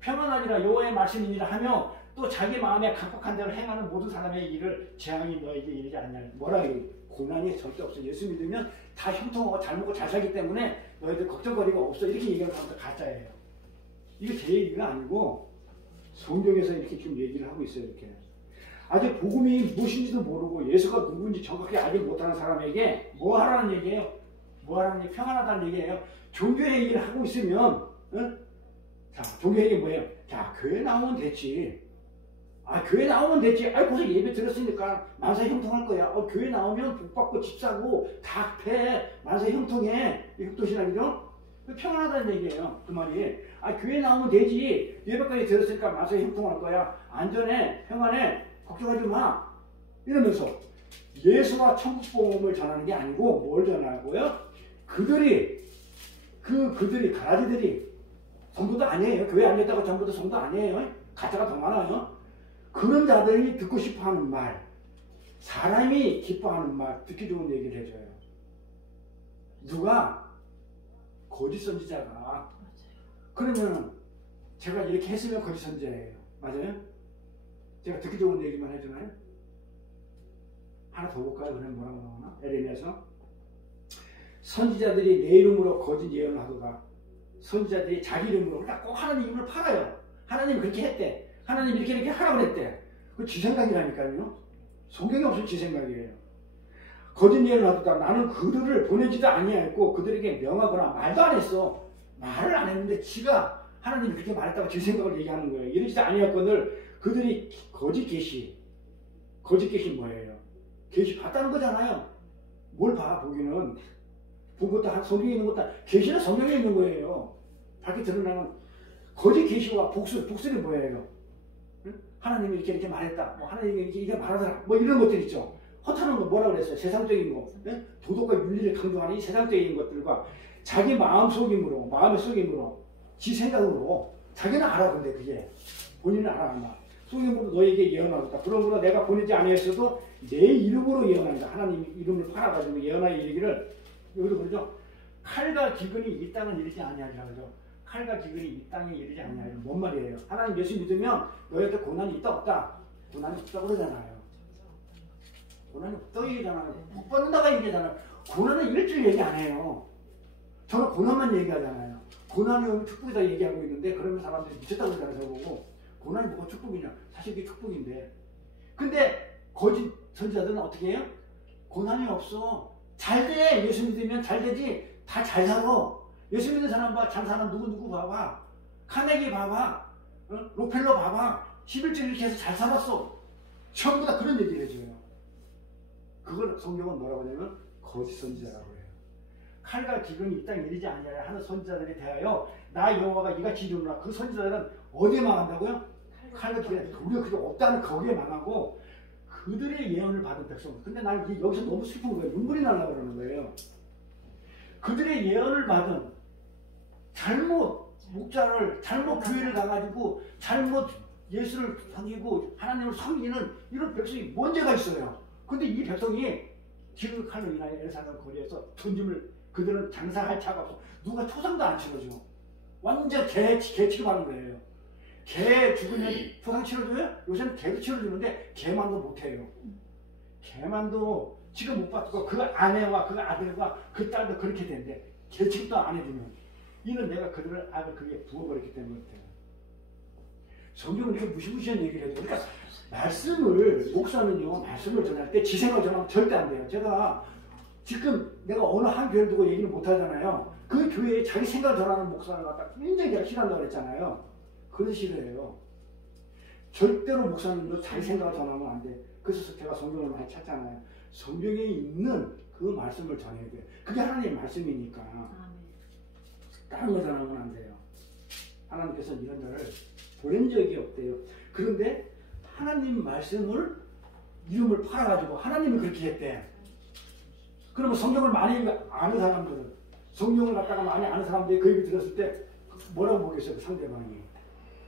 평안하니라 여호와의 말씀이니라 하며 또 자기 마음에 각박한 대로 행하는 모든 사람의 일을 재앙이 너에게 이르지 않냐. 뭐라 해? 고난이 절대 없어. 예수 믿으면 다 형통하고 잘 먹고 잘 살기 때문에 너희들 걱정거리가 없어. 이렇게 얘기하는 사람들 가짜예요. 이게 제 얘기가 아니고 성경에서 이렇게 지금 얘기를 하고 있어요. 이렇게. 아직 복음이 무엇인지도 모르고 예수가 누구인지 정확히 알지 못하는 사람에게 뭐 하라는 얘기예요? 뭐 하라는 얘기? 평안하다는 얘기예요. 종교의 얘기를 하고 있으면 응? 자, 종교의 얘기 뭐예요? 자, 교회 나오면 됐지. 아, 교회 나오면 됐지. 아, 벌써 예배 들었으니까 만사 형통할 거야. 교회 나오면 복 받고 집 사고 다 패. 만사 형통해. 흑도신앙이죠? 평안하다는 얘기예요. 그 말이. 아, 교회 나오면 되지. 예배까지 들었으니까 만사 형통할 거야. 안전해. 평안해. 걱정하지 마. 이러면서 예수와 천국복음을 전하는 게 아니고 뭘 전하고요? 그들이 가라지들이 성도도 아니에요. 교회 안 갔다고 전부 다 성도 아니에요. 가짜가 더 많아요. 그런 자들이 듣고 싶어하는 말, 사람이 기뻐하는 말, 듣기 좋은 얘기를 해줘요. 누가? 거짓 선지자가. 그러면 제가 이렇게 했으면 거짓 선지자예요. 맞아요? 제가 듣기 좋은 얘기만 해주나요? 하나 더 볼까요? 그럼 뭐라고 나오나? 에레미야서 선지자들이 내 이름으로 거짓 예언을 하도다. 선지자들이 자기 이름으로 그러니까 꼭 하나님 이름을 팔아요. 하나님이 그렇게 했대. 하나님이 이렇게 하라고 그랬대. 그 지 생각이라니까요. 성경이 없으면 지 생각이에요. 거짓 예언을 하도다. 나는 그들을 보내지도 아니하였고 그들에게 명하거나 말도 안 했어. 말을 안 했는데 지가 하나님이 그렇게 말했다고 지 생각을 얘기하는 거예요. 이러지도 아니하였거늘 그들이 거짓 계시 뭐예요? 계시 봤다는 거잖아요. 뭘 봐, 보기는. 본 것도 성경에 있는 것도 계시는 성경에 있는 거예요. 밖에 드러나는 거짓 계시와 복술이 뭐예요? 응? 하나님이 이렇게 말했다. 뭐 하나님이 이렇게 말하더라. 뭐 이런 것들 있죠. 허탄한 거 뭐라 그랬어요? 세상적인 거. 응? 도덕과 윤리를 강조하는 이 세상적인 것들과 자기 마음의 속임으로, 지 생각으로 자기는 알아. 근데 그게 본인은 알아. 속임으로 너에게 예언하겠다. 그러므로 내가 보내지 아니했어도 내 이름으로 예언한다. 하나님 이름을 팔아가지고 예언하여 이르기를 여기도 그러죠. 칼과 기근이 이 땅은 이르지 아니하리라 그러죠. 칼과 기근이 이 땅에 이르지 아니하리라. 뭔 말이에요? 하나님 예수 믿으면 너희한테 고난이 있다 없다? 고난이 없다 그러잖아요. 고난이 없다 얘기잖아요. 복 받는다가 얘기잖아요. 고난은 일주일 얘기 안 해요. 저는 고난만 얘기하잖아요. 고난이 오면 축복이다 얘기하고 있는데 그러면 사람들이 미쳤다고 그러잖아요. 저보고 고난이 뭐가 축복이냐? 사실 그게 축복인데. 근데 거짓 선지자들은 어떻게 해요? 고난이 없어. 잘 돼. 예수 믿으면 잘 되지. 다 잘 살아. 예수 믿는 사람 봐. 잘 사는 누구 봐봐. 카네기 봐봐. 로펠러 봐봐. 11절 이렇게 해서 잘 살았어. 전부 다 그런 얘기를 해줘요. 그걸 성경은 뭐라고 하냐면 거짓 선지자라고 해요. 칼과 기근이 이 땅에 이르지 아니하여 하는 선지자들에 대하여 나 여호와가 이같이 이르노라. 그 선지자들은 어디에 망한다고요? 칼과 기근이 도리어 그게 없다는 거기에 망하고 그들의 예언을 받은 백성. 근데 나는 여기서 너무 슬픈 거예요. 눈물이 나려고 그러는 거예요. 그들의 예언을 받은 잘못 목자를 잘못 교회를 가가지고 잘못 예수를 섬기고 하나님을 섬기는 이런 백성이 뭔 죄가 있어요. 근데 이 백성이 기름 칼로 인하여 예루살렘 거리에서 던짐을 그들은 장사할 차가 없어. 누가 초상도 안 치러줘. 완전 개 취급하는 거예요. 개 죽으면 초상 치러줘요? 요새는 개도 치러주는데 개만도 못해요. 개만도 지금 못 받고 그 아내와 그 아들과 그 딸도 그렇게 된대. 개 취급도 안 해주면 이는 내가 그들을 악을 그게 부어버렸기 때문에 그래요. 성경은 이렇게 무시무시한 얘기를 해도 그러니까 목사는요 말씀을 전할 때 지 생각을 전하면 절대 안 돼요. 제가 지금 내가 어느 한 교회를 두고 얘기를 못 하잖아요. 그 교회에 자기 생각을 전하는 목사를 갖다 굉장히 제가 싫어한다고 그랬잖아요. 그래서 싫어해요. 절대로 목사님도 자기 생각을 전하면 안 돼. 그래서 제가 성경을 많이 찾잖아요. 성경에 있는 그 말씀을 전해야 돼요. 그게 하나님의 말씀이니까. 다른 거 전하면 안 돼요. 하나님께서는 이런 자를 보낸 적이 없대요. 그런데 하나님 말씀을 이름을 팔아가지고 하나님이 그렇게 했대. 그러면 성경을 많이 아는 사람들은 성경을 갖다가 많이 아는 사람들이 그 얘기 들었을 때 뭐라고 보겠어요? 그 상대방이.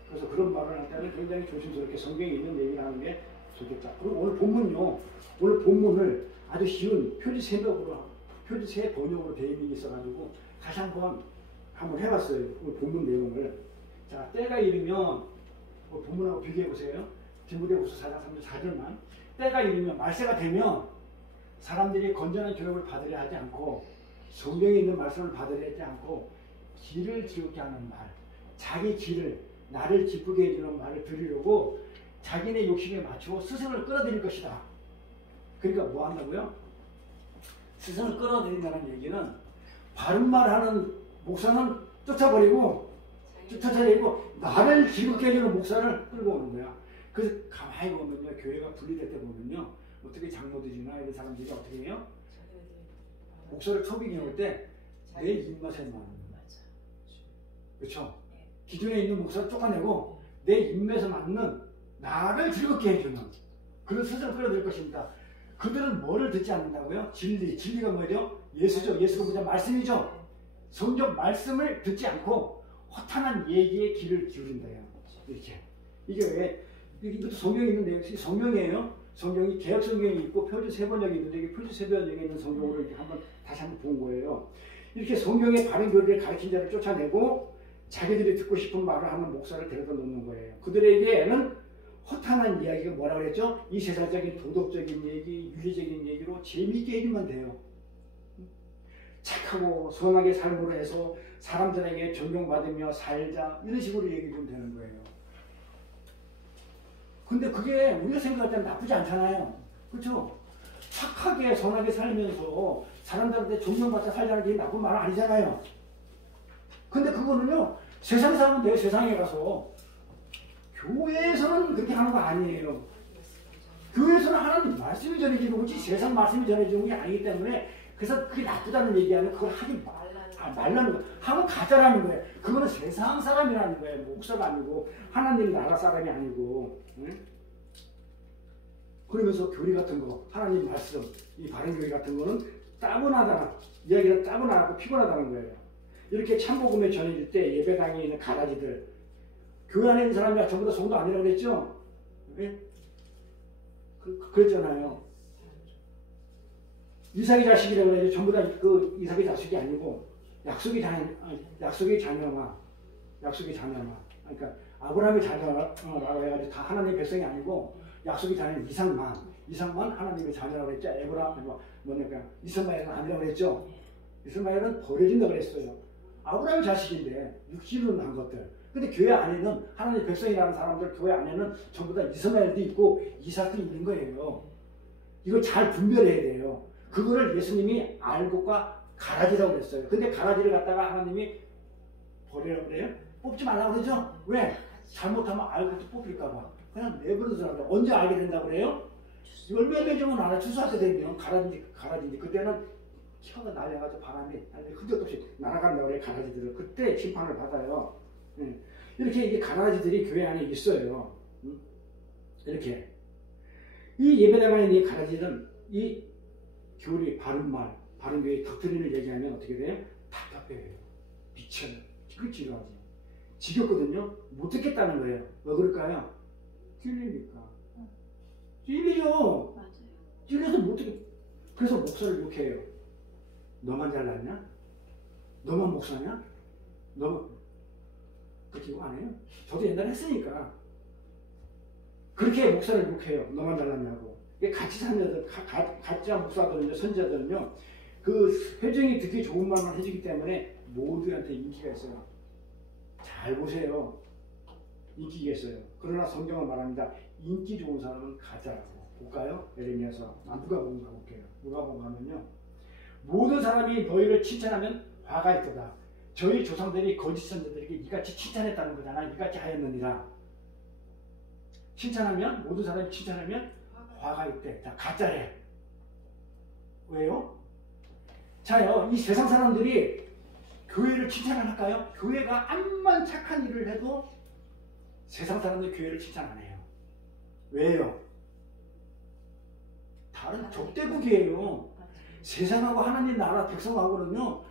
그래서 그런 말을 할 때는 굉장히 조심스럽게 성경에 있는 얘기를 하는 게 좋겠다. 그리고 오늘 본문요. 오늘 본문을 아주 쉬운 표지 3번역으로 되어 있는 게 있어가지고 다시 한번 해봤어요. 오늘 본문 내용을. 자, 때가 이르면 본문하고 비교해 보세요. 디모데후서 4장 3절 4절만 때가 이르면 말세가 되면 사람들이 건전한 교육을 받으려 하지 않고 성경에 있는 말씀을 받으려 하지 않고 길을 지우게 하는 말, 자기 길을 나를 기쁘게 해주는 말을 들으려고 자기네 욕심에 맞추고 스승을 끌어들일 것이다. 그러니까 뭐 한다고요? 스승을 끌어들인다는 얘기는 바른 말하는 목사는 쫓아버리고 나를 즐겁게 해주는 목사를 끌고 오는 거야. 그래서 가만히 보면요, 교회가 분리될 때 보면요, 어떻게 장로들이나 이런 사람들이 어떻게 해요? 목사를 초빙해 올 때 내 입맛에 맞는, 그렇죠? 기존에 있는 목사를 쫓아내고 내 입맛에 맞는 나를 즐겁게 해주는 그런 스승을 끌어들일 것입니다. 그들은 뭐를 듣지 않는다고요? 진리가 뭐죠? 예수죠. 예수가 뭐냐? 말씀이죠. 성경 말씀을 듣지 않고 허탄한 얘기에 귀를 기울인다요. 이렇게. 이게 왜? 이것도 성경에 있는 내용이 성경이에요. 성경이 개혁 성경에 있고 표준 세번역에 있는데 이게 표준 세번역에 있는 성경으로 이렇게 다시 한번 본 거예요. 이렇게 성경의 바른 교리를 가르친 자를 쫓아내고 자기들이 듣고 싶은 말을 하는 목사를 데려다 놓는 거예요. 그들에게는 허탄한 이야기가 뭐라고 그랬죠? 이 세상적인 도덕적인 얘기, 윤리적인 얘기로 재미있게 해주면 돼요. 착하고 선하게 삶으로 해서 사람들에게 존경받으며 살자, 이런 식으로 얘기해 주면 되는 거예요. 근데 그게 우리가 생각할 때는 나쁘지 않잖아요. 그렇죠? 착하게 선하게 살면서 사람들한테 존경받자 살자는 게 나쁜 말은 아니잖아요. 근데 그거는요, 세상 사람은 내 세상에 가서 교회에서는 그렇게 하는 거 아니에요. 교회에서는 하나님 말씀이 전해지는 거지 세상 말씀이 전해지는 게 아니기 때문에, 그래서 그게 나쁘다는 얘기 아니라 그걸 하지 말라는 거. 하면 가짜라는 거예요. 그거는 세상 사람이라는 거예요. 목사가 아니고 하나님 나라 사람이 아니고. 응? 그러면서 교리 같은 거, 하나님 말씀, 이 바른 교리 같은 거는 따분하다, 이야기는 따분하고 피곤하다는 거예요. 이렇게 참복음에 전해질 때 예배당에 있는 가라지들, 교회 안에 있는 사람이 전부 다 성도 아니라고 그랬죠? 네? 그랬잖아요. 이삭의 자식이라고 해야지 전부 다 그 이삭의 자식이 아니고 약속의 자녀만. 그러니까 아브라함의 자녀라고 해가지고 다 하나님의 백성이 아니고 약속의 자녀 이삭만 하나님의 자녀라고 했죠. 이스마엘은 아니라고 그랬죠. 이스마엘은 버려진다고 그랬어요. 아브라함의 자식인데 육신으로 난 것들. 근데 교회 안에는 하나님의 백성이라는 사람들, 교회 안에는 전부 다 이스마엘도 있고 이삭도 있는 거예요. 이걸 잘 분별해야 돼요. 그거를 예수님이 알곡과 가라지라고 그랬어요. 근데 가라지를 갖다가 하나님이 버리라고 그래요? 뽑지 말라고 그러죠? 왜? 잘못하면 알곡도 뽑힐까봐. 그냥 내버려두라고. 언제 알게 된다고 그래요? 열매 맺으면 알아. 추수할 때 되면 가라지인지 그때는 혀가 날려가지고 바람에 흔적도 없이 날아간다고 그래요. 가라지들을. 그때 심판을 받아요. 이렇게 이게 가라지들이 교회 안에 있어요. 이렇게. 이 예배당 안에 있는 이 가라지는 이 교리, 바른 말, 바른 교회 덕트린을 얘기하면 어떻게 돼요? 답답해요. 미쳐. 지긋지긋하지. 지겹거든요? 못 듣겠다는 거예요. 왜 그럴까요? 찔리니까. 찔리죠? 맞아요. 찔려서 못 듣겠. 그래서 목사를 욕해요. 너만 잘났냐? 너만 목사냐? 너만. 그렇게 욕 안 해요? 저도 옛날에 했으니까. 그렇게 목사를 욕해요. 너만 잘났냐고. 같이 사는 자들, 가짜 목사들은요, 선지자들은요, 그 회중이 듣기 좋은 말만 해주기 때문에 모두한테 인기가 있어요. 잘 보세요. 인기가 있어요. 그러나 성경은 말합니다. 인기 좋은 사람은 가짜라고. 볼까요? 예레미야서. 누가복음 가볼게요. 누가복음 가면요. 모든 사람이 너희를 칭찬하면 화가 있도다. 저희 조상들이 거짓 선지자들에게 이같이 칭찬했다는 거잖아. 이같이 하였느니라. 칭찬하면, 모든 사람이 칭찬하면 화가 있대. 자, 가짜래. 왜요? 자요, 이 세상 사람들이 교회를 칭찬을 할까요? 교회가 암만 착한 일을 해도 세상 사람들 교회를 칭찬 안 해요. 왜요? 다른 적대국이에요. 세상하고 하나님 나라 백성하고는요,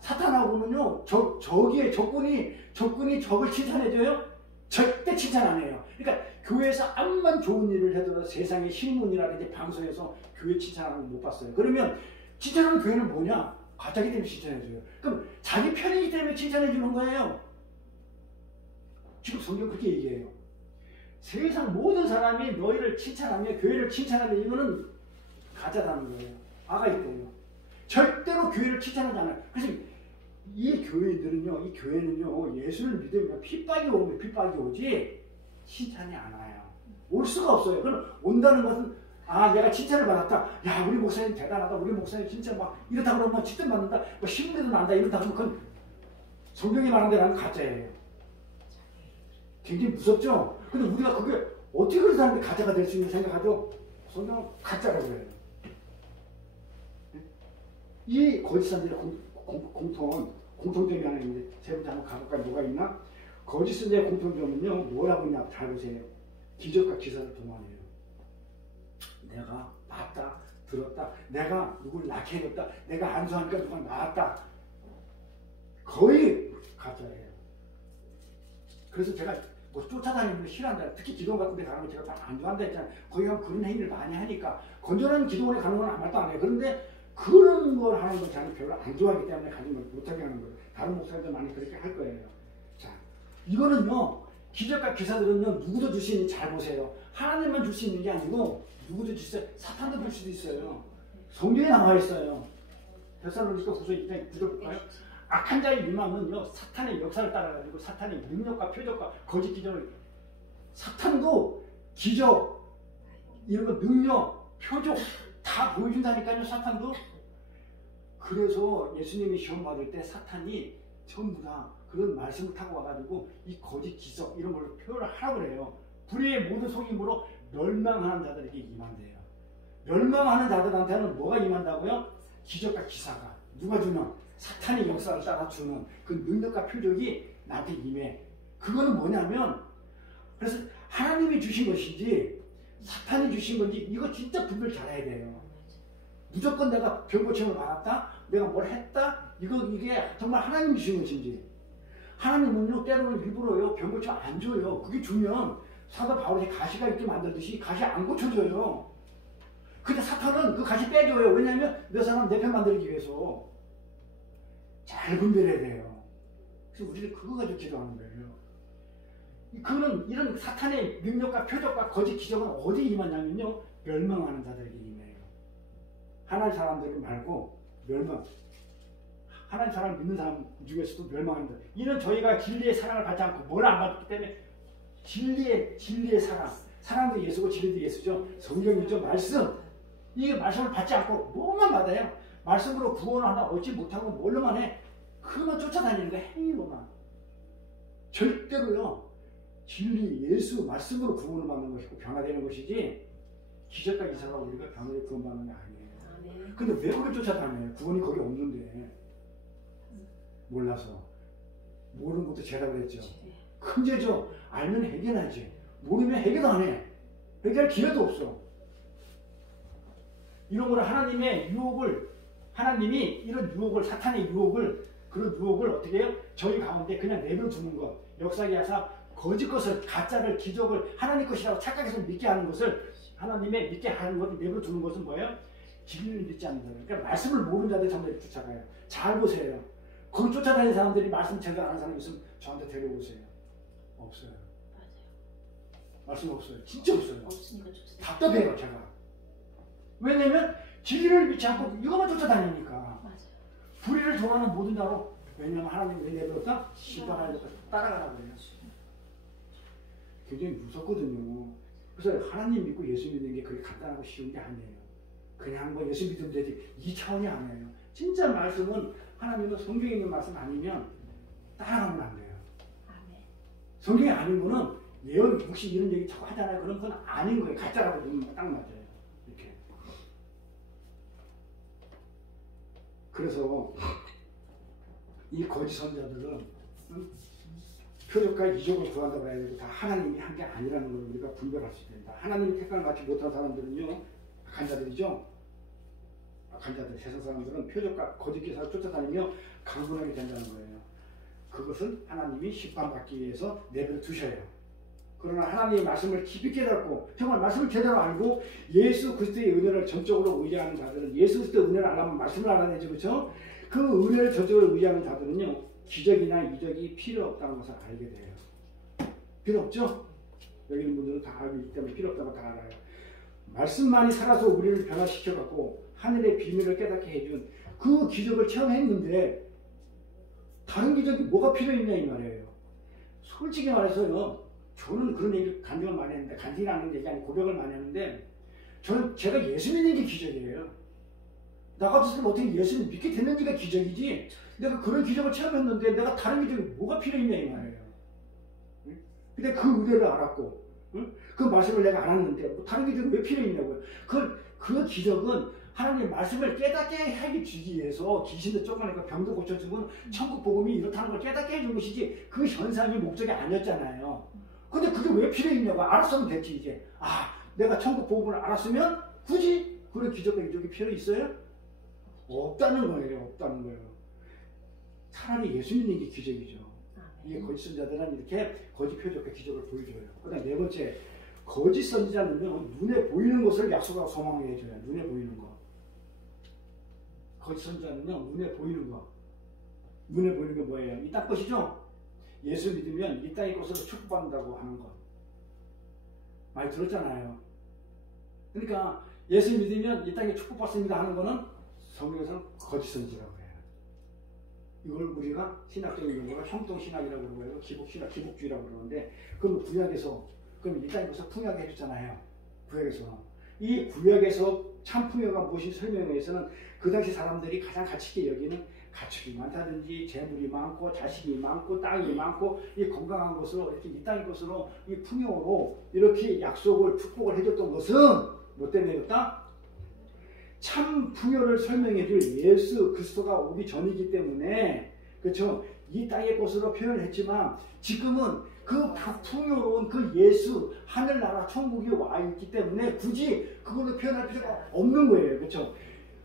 사탄하고는요, 적이에요. 적군이 적을 칭찬해줘요? 절대 칭찬 안 해요. 그러니까 교회에서 암만 좋은 일을 해도 세상의 신문이라든지 방송에서 교회 칭찬하는 거 못 봤어요. 그러면 칭찬하는 교회는 뭐냐? 가짜기 때문에 칭찬해줘요. 그럼 자기 편이기 때문에 칭찬해주는 거예요. 지금 성경 그렇게 얘기해요. 세상 모든 사람이 너희를 칭찬하며 교회를 칭찬하며 이거는 가짜라는 거예요. 아가이 때예요. 절대로 교회를 칭찬하지 않아요. 그래서 이 교회들은요, 이 교회는요, 예수를 믿으면 핍박이 오지 칭찬이 안 와요. 올 수가 없어요. 그럼 온다는 것은 아, 내가 칭찬을 받았다. 야, 우리 목사님 대단하다. 우리 목사님 진짜 막 이렇다 그러면 칭찬 받는다. 뭐 신문에도 난다. 이렇다 그러면 그건 성경이 말한 대로 하면 가짜예요. 굉장히 무섭죠? 근데 우리가 그게 어떻게 그런 사람이 가짜가 될 수 있는 생각하죠? 성경은 가짜라고 해요. 이 거짓 선지자 공통점이 하나 있는데 세 번째 한번 가볼까요? 뭐가 있나? 거짓 선지자의 공통점은요, 뭐라고 있냐? 잘 보세요. 기적과 기사를 동원해요. 내가 봤다, 들었다, 내가 누굴 낳게 해줬다, 내가 안수하니까 누가 나았다. 거의 가짜예요. 그래서 제가 뭐 쫓아다니는 거 싫어한다. 특히 기도원 같은 데 가는 거 제가 다 안 좋아한다 했잖아요. 거기 가면 그런 행위를 많이 하니까. 건전한 기도원에 가는 건 아무 말도 안 해요. 그런데 그런 걸 하는 건 저는 별로 안 좋아하기 때문에 가지 못하게 하는 거예요. 다른 목사님들 많이 그렇게 할 거예요. 자, 이거는요, 기적과 기사들은요, 누구도 줄 수 있는지 잘 보세요. 하나님만 줄 수 있는 게 아니고, 누구도 줄 수 있어요. 사탄도 줄 수도 있어요. 성경에 나와 있어요. 데살로니가 후서 2장 9절 볼까요? 악한 자의 유망은요, 사탄의 역사를 따라가지고 사탄의 능력과 표적과 거짓 기적을, 사탄도 기적, 이런 거 능력, 표적 다 보여준다니까요, 사탄도. 그래서 예수님이 시험 받을 때 사탄이 전부 다 그런 말씀을 타고 와가지고 이 거짓 기적 이런 걸로 표현을 하라고 그래요. 불의의 모든 속임으로 멸망하는 자들에게 임한대요. 멸망하는 자들한테는 뭐가 임한다고요? 기적과 기사가. 누가 주면? 사탄의 역사를 따라 주는 그 능력과 표적이 나한테 임해. 그거는 뭐냐면, 그래서 하나님이 주신 것인지 사탄이 주신 건지 이거 진짜 분별 잘해야 돼요. 무조건 내가 병고침을 받았다, 내가 뭘 했다, 이게 정말 하나님이 주신 것인지. 하나님은요, 때로는 일부러요, 병고침 안 줘요. 그게 주면 사도 바울이 가시가 있게 만들듯이 가시 안 고쳐줘요. 근데 사탄은 그 가시 빼줘요. 왜냐하면 내 사람 내 편 만들기 위해서. 잘 분별해야 돼요. 그래서 우리는 그거 가지고 기도하는 거예요. 그는 이런 사탄의 능력과 표적과 거짓 기적은 어디에 임하냐면요, 멸망하는 자들에게 임해요. 하나님 사람들 말고 멸망. 하나님 사람 믿는 사람 중에서도 멸망하는 자. 이는 저희가 진리의 사랑을 받지 않고 뭘 안 받기 때문에 진리의 사랑. 사랑도 예수고 진리도 예수죠. 성경이죠. 말씀. 이 말씀을 받지 않고 뭐만 받아요. 말씀으로 구원을 하나 얻지 못하고 뭘로만 해? 그것만 쫓아다니는 거 행위로만. 절대로요. 진리, 예수, 말씀으로 구원을 받는 것이고 변화되는 것이지 기적과 기사가 우리가 변화를 구원받는 게 아니에요. 근데 왜 그걸 쫓아다녀요? 구원이 거기 없는데. 몰라서. 모르는 것도 죄라고 했죠. 큰 죄죠. 알면 해결하지. 모르면 해결도 안 해. 해결할 기회도 없어. 이런 거를 하나님의 유혹을, 하나님이 이런 유혹을, 사탄의 유혹을, 그런 유혹을 어떻게 해요? 저희 가운데 그냥 내버려두는 것. 역사의 하사, 거짓 것을, 가짜를, 기적을 하나님 것이라고 착각해서 믿게 하는 것을, 하나님의 믿게 하는 것을 내버려두는 것은 뭐예요? 진리를 믿지 않는 사람. 그러니까 말씀을 모르는 자들이 전부 쫓아가요. 잘 보세요. 거기 쫓아다니는 사람들이 말씀 제대로 아는 사람이 있으면 저한테 데려오세요. 없어요. 맞아요. 말씀 없어요. 진짜 없어요. 없으니까 좋습니다. 답답해요, 제가. 왜냐면 진리를 믿지 않고 이것만 쫓아다니니까. 맞아요. 불의를 정하는 모든 자로. 왜냐면 하나님 왜 내버렸다? 심판하려고 따라가라고 해요. 굉장히 무섭거든요. 그래서 하나님 믿고 예수 믿는 게 그렇게 간단하고 쉬운 게 아니에요. 그냥 뭐 예수 믿으면 되지. 이 차원이 아니에요. 진짜 말씀은 하나님은 성경에 있는 말씀 아니면 따라가면 안 돼요. 아멘. 성경이 아닌 거는 예언, 혹시 이런 얘기 자꾸 하잖아요. 그런 건 아닌 거예요. 가짜라고 보면 딱 맞아요. 이렇게. 그래서 이 거짓 선자들은 표적과 이적을 구한다고 해야 되고 다 하나님이 한 게 아니라는 걸 우리가 분별할 수 있습니다. 하나님이 택함을 받지 못한 사람들은요, 악한 자들이죠. 악한 자들, 세상 사람들은 표적과 거짓 기사를 쫓아다니며 강분하게 된다는 거예요. 그것은 하나님이 심판받기 위해서 내버려 두셔요. 그러나 하나님의 말씀을 깊이 깨닫고 정말 말씀을 제대로 알고 예수 그리스도의 은혜를 전적으로 의지하는 자들은, 예수 그리스도의 은혜를 알려면 말씀을 알아내죠. 그렇죠? 그 은혜를 전적으로 의지하는 자들은요, 기적이나 이적이 필요 없다는 것을 알게 돼요. 필요 없죠? 여기 있는 분들은 다 알고 있기 때문에 필요 없다고 다 알아요. 말씀만이 살아서 우리를 변화시켜갖고 하늘의 비밀을 깨닫게 해준 그 기적을 체험했는데 다른 기적이 뭐가 필요했냐 이 말이에요. 솔직히 말해서요. 저는 그런 얘기를 간증을 많이 했는데 간증이라는 얘기 아니고 고백을 많이 했는데 저는 제가 예수 믿는 게 기적이에요. 나 같았으면 어떻게 예수를 믿게 됐는지가 기적이지 내가 그런 기적을 체험했는데 내가 다른 기적이 뭐가 필요했냐 이 말이에요. 근데 그 의대를 알았고 그 말씀을 내가 알았는데 뭐 다른 기적이 왜 필요했냐고요. 그 기적은 하나님의 말씀을 깨닫게 하기 주기 위해서 귀신도 쫓아내고 병도 고쳐주고 천국 복음이 이렇다는 걸 깨닫게 해준 것이지 그 현상이 목적이 아니었잖아요. 근데 그게 왜 필요했냐고. 알았으면 됐지 이제. 내가 천국 복음을 알았으면 굳이 그런 기적과 이적이 필요 있어요? 없다는 거예요. 없다는 거예요. 차라리 예수 믿는 게 기적이죠. 이게 거짓 선지자들은 이렇게 거짓 표적과 기적을 보여줘요. 그 다음 네 번째, 거짓 선지자는 눈에 보이는 것을 약속하고 소망하게 해줘요. 눈에 보이는 거. 거짓 선지자는요, 눈에 보이는 거. 눈에 보이는 게 뭐예요? 이 땅 것이죠? 예수 믿으면 이 땅의 것으로 축복받는다고 하는 것. 많이 들었잖아요. 그러니까 예수 믿으면 이 땅에 축복받습니다 하는 거는 성경에서는 거짓 선지라고 해요. 이걸 우리가 신학적인 용어로 형통신학이라고 그러고요. 기복신학, 기복주의라고 그러는데 그럼 구약에서 그럼 이 땅에 것을 풍요하게 해줬잖아요. 구약에서. 이 구약에서 참 풍요가 무엇인지 설명에 의해서는 그 당시 사람들이 가장 가치있게 여기는 가축이 많다든지 재물이 많고 자식이 많고 땅이 많고 이 건강한 것으로 이렇게 이 땅의 것으로 이 풍요로 이렇게 약속을 축복을 해줬던 것은 뭐 때문에였다? 참 풍요를 설명해줄 예수 그리스도가 오기 전이기 때문에 그렇죠? 이 땅의 것으로 표현을 했지만 지금은 그 풍요로운 그 예수 하늘나라 천국이 와 있기 때문에 굳이 그걸로 표현할 필요가 없는 거예요. 그렇죠?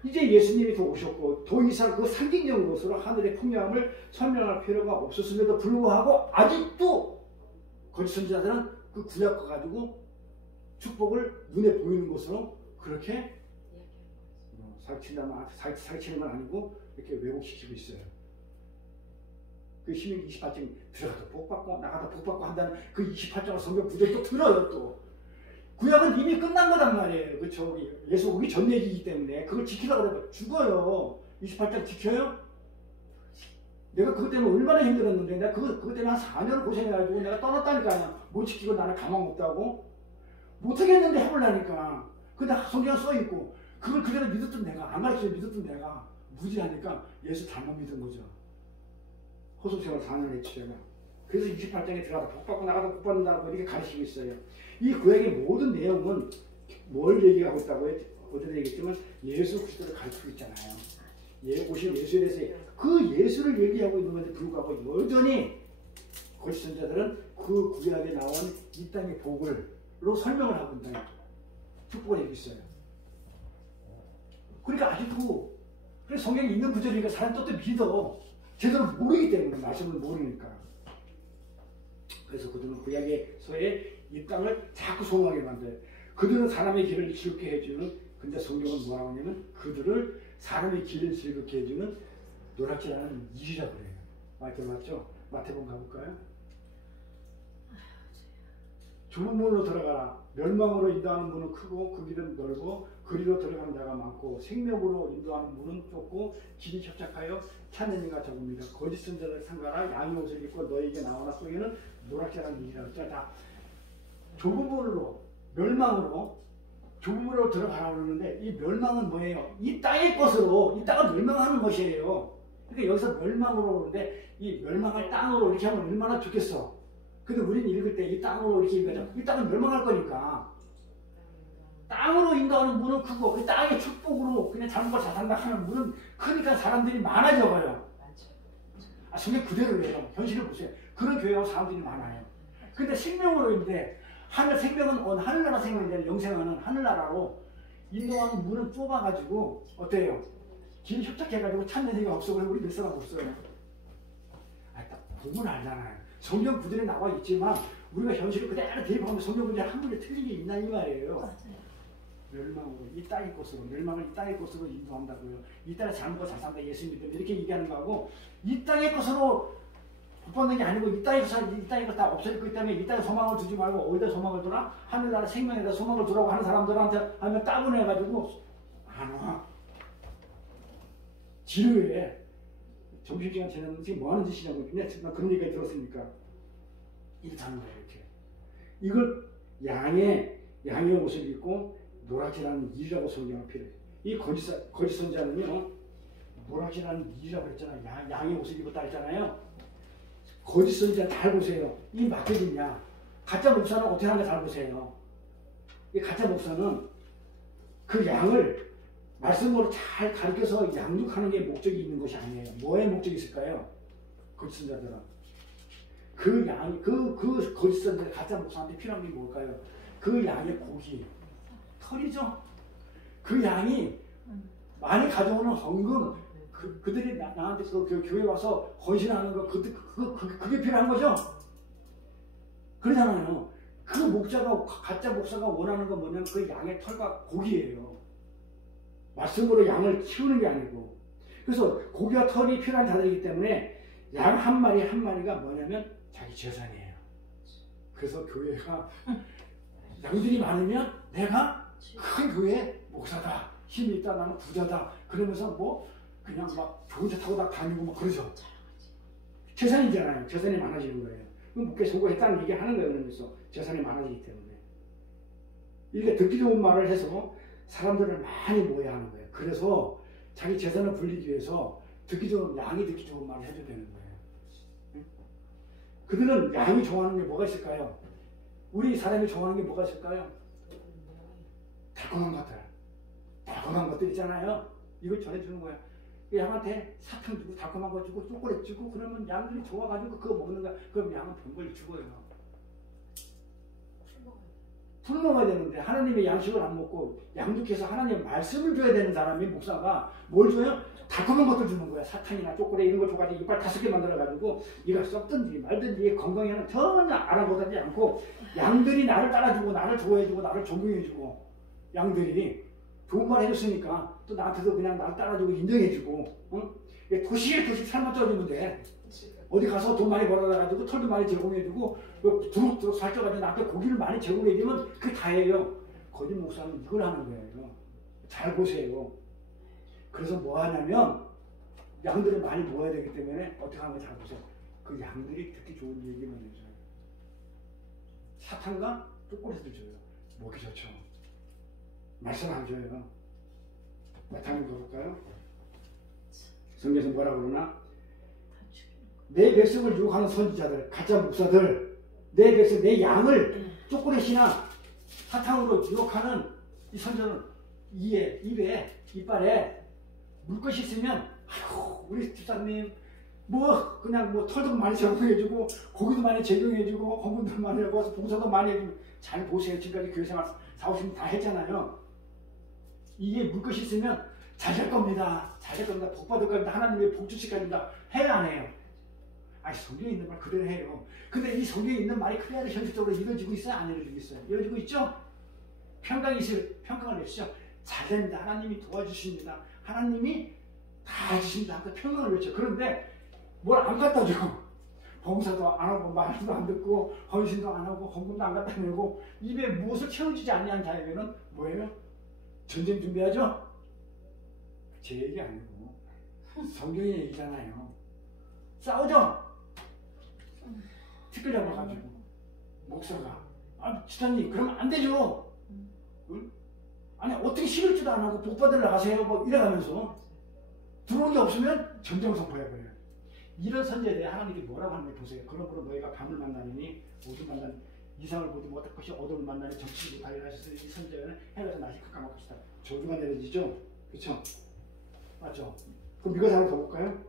이제 예수님이 더 오셨고 더 이상 그 상징적인 것으로 하늘의 풍요함을 설명할 필요가 없었음에도 불구하고 아직도 거짓 선지자들은 그 구약과 가지고 축복을 눈에 보이는 것으로 그렇게 사기치는 건 아니고 이렇게 왜곡시키고 있어요. 그 신명 28장 들어가서 복받고 나가서 복받고 한다는 그 28장을 성경 구절 또 들어요. 또 구약은 이미 끝난 거란 말이에요. 그렇죠? 예수 오기 전 얘기이기 때문에 그걸 지키려고 그러면 죽어요. 28장 지켜요? 내가 그것 때문에 얼마나 힘들었는데 내가 그것 때문에 한 4년을 고생해가지고 내가 떠났다니까요. 못 지키고 나는 가망 없다고 못하겠는데 해보려니까. 근데 성경 써있고 그걸 그대로 믿었던 내가 안 가르쳐 믿었던 내가 무지하니까 예수 잘못 믿은 거죠. 호소생활 4년을 했죠. 제가. 그래서 28장에 들어가서 복받고 나가서 복받는다고 이렇게 가르치고 있어요. 이 구약의 모든 내용은 뭘 얘기하고 있다고요? 어제도 얘기했지만 예수 그리스도를 가르치고 있잖아요. 오신 예수에 대해서 그 예수를 얘기하고 있는 건데 불구하고 여전히 거짓 선지자들은 그 구약에 나온 이 땅의 복을로 설명을 하고 있는 축복을 얘기했어요. 그러니까 아직도 그래서 성경에 있는 구절이니까 사람도 또 믿어. 제대로 모르기 때문에 말씀을 모르니까. 그래서 그들은 구약에서의 이 땅을 자꾸 소망하게 만들어요. 그들은 사람의 길을 즐겁게 해주는 근데 성경은 뭐라고 하냐면 그들을 사람의 길을 즐겁게 해주는 노랗지라는 일이라고 그래요. 많이 들어봤죠? 마태복음 가볼까요? 좁은 문으로 들어가라. 멸망으로 인도하는 문은 크고 그 길은 넓고 그리로 들어가는 자가 많고 생명으로 인도하는 문은 좁고 길이 협착하여 찾는 이가 적습니다. 거짓 선지자를 삼가라. 양의 옷을 입고 너에게 나오나 속에는 노랗지라는 일이라고. 자, 좁은 문으로 멸망으로 좁은 문으로 들어가라고 그러는데 이 멸망은 뭐예요? 이 땅의 것으로 이 땅을 멸망하는 것이에요. 그러니까 여기서 멸망으로 그러는데 이 멸망을 땅으로 이렇게 하면 얼마나 좋겠어. 근데 우리는 읽을 때 이 땅으로 이렇게 읽어요. 이 땅은 멸망할 거니까. 땅으로 인도하는 문은 크고 그 땅의 축복으로 그냥 잘못 잘 산다 하는 문은 크니까 사람들이 많아져요. 성경 그대로 해요. 현실을 보세요. 그런 교회하고 사람들이 많아요. 근데 생명으로인데 하늘 생명은 하늘나라 생명인데 영생은 하늘나라로 인도하는 문은 좁아가지고 어때요? 길 협착해가지고 찾는 이가 없어. 그래서 우리 몇 사람 없어요. 딱 보면 알잖아요. 성경 구절에 나와 있지만 우리가 현실을 그대로 대입하면 성경 구절 한 문에 틀린 게 있나 이 말이에요. 맞아요. 멸망으로 이 땅의 것으로 멸망을 이 땅의 것으로 인도한다고요. 이 땅에 잘못 잘 산다 예수 믿으면 이렇게 얘기하는 거하고 이 땅의 것으로 복 받는 게 아니고 이 땅에서 다 없어질 거기 때문에 이 땅에 소망을 두지 말고 어디다 소망을 두나? 하늘나라 생명에다 소망을 두라고 하는 사람들한테 하면 따분해가지고 안 와. 지루해. 점심시간 지났는데 지금 뭐 하는 짓이냐고. 나 그런 얘기까지 들었으니까. 이렇다는 거예요, 이렇게. 이걸 양의 옷을 입고 노랗지라는 일이라고 성경을 필요해. 이 거짓 선자는요, 노랗지라는 일이라고 했잖아요. 양의 옷을 입었다 했잖아요. 거짓 선자 잘 보세요. 이 맡겨지냐. 가짜 목사는 어떻게 하는가 잘 보세요. 이 가짜 목사는 그 양을 말씀으로 잘 가르쳐서 양육하는 게 목적이 있는 것이 아니에요. 뭐에 목적이 있을까요? 거짓 선자들은. 그 거짓 선자, 가짜 목사한테 필요한 게 뭘까요? 그 양의 고기, 털이죠. 그 양이 많이 가져오는 헌금, 그들이 나한테 그 교회 와서 헌신하는 거, 그게 필요한 거죠? 그러잖아요. 그 목자가, 가짜 목사가 원하는 건 뭐냐면 그 양의 털과 고기예요. 말씀으로 양을 키우는 게 아니고. 그래서 고기와 털이 필요한 자들이기 때문에 양 한 마리 한 마리가 뭐냐면 자기 재산이에요. 그래서 교회가 양들이 많으면 내가 큰 교회 목사다. 힘이 있다. 나는 부자다. 그러면서 뭐 그냥 막 좋은 차 타고 다니고 막 그러죠. 재산이잖아요. 재산이 많아지는 거예요. 목회 성공했다는 얘기 하는 거예요. 그러면서 재산이 많아지기 때문에. 이렇게 듣기 좋은 말을 해서 사람들을 많이 모여야 하는 거예요. 그래서 자기 재산을 불리기 위해서 양이 듣기 좋은 말을 해줘야 되는 거예요. 그들은 양이 좋아하는 게 뭐가 있을까요? 우리 사람이 좋아하는 게 뭐가 있을까요? 달콤한 것들. 달콤한 것들 있잖아요. 이걸 전해주는 거야. 양한테 사탕 주고 달콤한 거 주고 초콜릿 주고 그러면 양들이 좋아가지고 그거 먹는 거야. 그럼 양은 병벌 죽어요. 풀 먹어야 되는데 하나님의 양식을 안 먹고 양육해서 하나님의 말씀을 줘야 되는 사람이 목사가 뭘 줘요? 달콤한 것들 주는 거야. 사탕이나 초콜릿 이런 거 줘가지고 이빨 5개 만들어가지고 이가 썩든지 말든지 건강에는 전혀 알아보지 않고 양들이 나를 따라주고 나를 좋아해주고 나를 존경해주고 양들이 좋은 말 해줬으니까 또 나한테도 그냥 나를 따라주고 인정해주고 응? 도시에 살만 쪄주면 돼. 어디 가서 돈 많이 벌어가지고 털도 많이 제공해주고 두룩두룩 살쪄가지고 나한테 고기를 많이 제공해주면 그게 다예요. 거짓 목사는 이걸 하는 거예요. 잘 보세요. 그래서 뭐 하냐면 양들을 많이 모아야 되기 때문에 어떻게 하는 거 잘 보세요. 그 양들이 듣기 좋은 얘기만 해줘요. 사탕과 초콜릿을 줘요. 먹기 좋죠. 말씀 안 줘요. 다음에 볼까요? 성경에서 뭐라고 그러나? 내 백성을 유혹하는 선지자들, 가짜 목사들, 내 백성, 내 양을 초콜릿이나 사탕으로 유혹하는 이 선지자는 이빨에 물것이 있으면, 아이고, 우리 집사님, 그냥 털도 많이 제공해주고, 고기도 많이 제공해주고, 헌금도 많이 하고, 봉사도 많이 해주고, 잘 보세요. 지금까지 교회 생활 40년 다 했잖아요. 이게 물것이 있으면 잘 될 겁니다. 잘 될 겁니다. 복 받을 겁니다. 하나님의 복 주실 겁니다. 해야 안 해요? 아니, 성경에 있는 말 그대로 해요. 근데 이 성경에 있는 말이 그대로 현실적으로 이루어지고 있어요? 안 이루어지고 있어요? 이루어지고 있죠? 평강을 내시죠. 잘 됩니다. 하나님이 도와주십니다. 하나님이 다 해주십니다. 하면서 평강을 외쳐. 그런데 뭘 안 갖다 줘. 봉사도 안 하고 말도 안 듣고 헌신도 안 하고 헌금도 안 갖다 내고 입에 무엇을 채워주지 않는 자에게는 뭐예요? 전쟁 준비하죠? 제 얘기 아니고 성경의 얘기잖아요. 싸우죠? 티끌 잡아가지고 목사가 지사님 그러면 안 되죠. 응? 아니 어떻게 식을지도 안 하고 복 받으러 가세요 이래가면서 들어온 게 없으면 전쟁 선포해버려요. 이런 선제에 대해 하나님께 뭐라고 하는지 보세요. 그러므로 너희가 밤을 만나니 오줌 만나니 이상을 보지 못할 것이 어둠을 만나니 정치를 발견하셔서 이 선제는 해가서 날씨 깜깜할 것이다. 저주가 내려지죠? 그렇죠? 맞죠? 그럼 이거 하나 더 볼까요?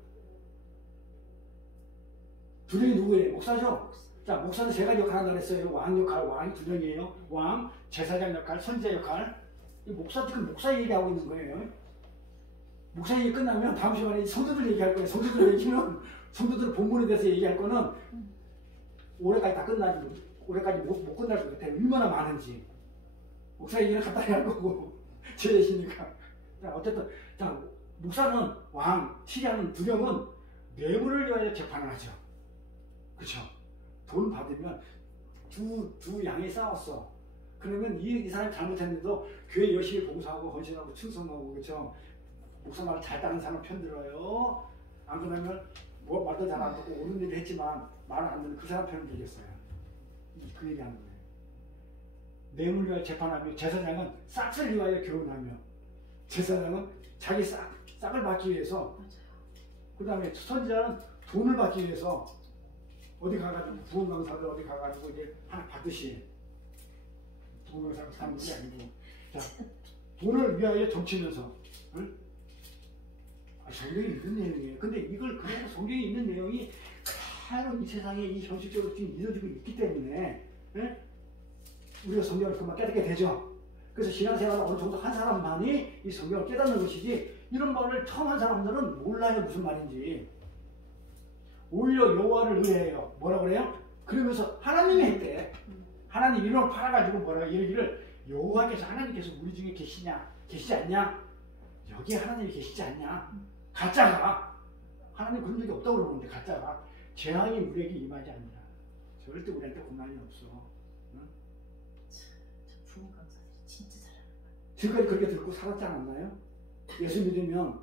두령이 누구예요? 목사죠? 자, 목사는 세 가지 역할 한다고 했어요. 왕 역할, 왕이 두령이에요. 왕, 제사장 역할, 선지자 역할. 목사 지금 목사 얘기하고 있는 거예요. 목사 얘기 끝나면 다음 시간에 성도들 얘기할 거예요. 성도들 얘기는 성도들 본문에 대해서 얘기할 거는 올해까지 다 끝나지 올해까지 못 끝날 것 같아요. 얼마나 많은지. 목사 얘기는 간단히 할 거고 제 얘기니까. 자, 어쨌든 자, 목사는 왕, 치리하는 두령은 뇌물을 위하여 재판을 하죠. 그쵸? 돈 받으면 두 양이 싸웠어. 그러면 이 사람이 잘못했는데도 교회 열심히 봉사하고 헌신하고 충성하고 그쵸? 목사 말 잘 따르는 사람 편들어요. 안 그러면 뭐 말도 잘 안 듣고 옳은 일을 했지만 말을 안 듣는 그 사람 편을 들겠어요. 그 얘기하는 거예요. 뇌물 위하여 재판하며 제사장은 싹을 위하여 결혼하며 제사장은 자기 싹을 받기 위해서 그 다음에 선지자는 돈을 받기 위해서 어디 가가지고 부흥강사들 어디 가가지고 이제 하나 받듯이 부흥강사 사는 게 아니고 자 돈을 위하여 점치면서 응? 성경에 있는 내용이에요. 근데 이걸 그냥 성경에 있는 내용이 바로 이 세상에 이 현실적으로 지금 이루어지고 있기 때문에 응? 우리가 성경을 그만 깨닫게 되죠. 그래서 신앙생활을 어느 정도 한 사람만이 이 성경을 깨닫는 것이지 이런 말을 처음 한 사람들은 몰라요. 무슨 말인지. 오히려 여호와를 의뢰해요. 뭐라고 그래요? 그러면서 하나님이 했대. 하나님 이름을 팔아가지고 뭐라고 이러기를 여호와께서 하나님께서 우리 중에 계시지 않냐? 여기에 하나님이 계시지 않냐? 가짜가 하나님 그런 적이 없다고 그러는데 가짜가 재앙이 우리에게 임하지 않느라 절대 우리한테 고난이 없어. 응? 부흥 강사들이 진짜 잘하는 거야. 지금까지 그렇게 듣고 살았지 않았나요? 예수 믿으면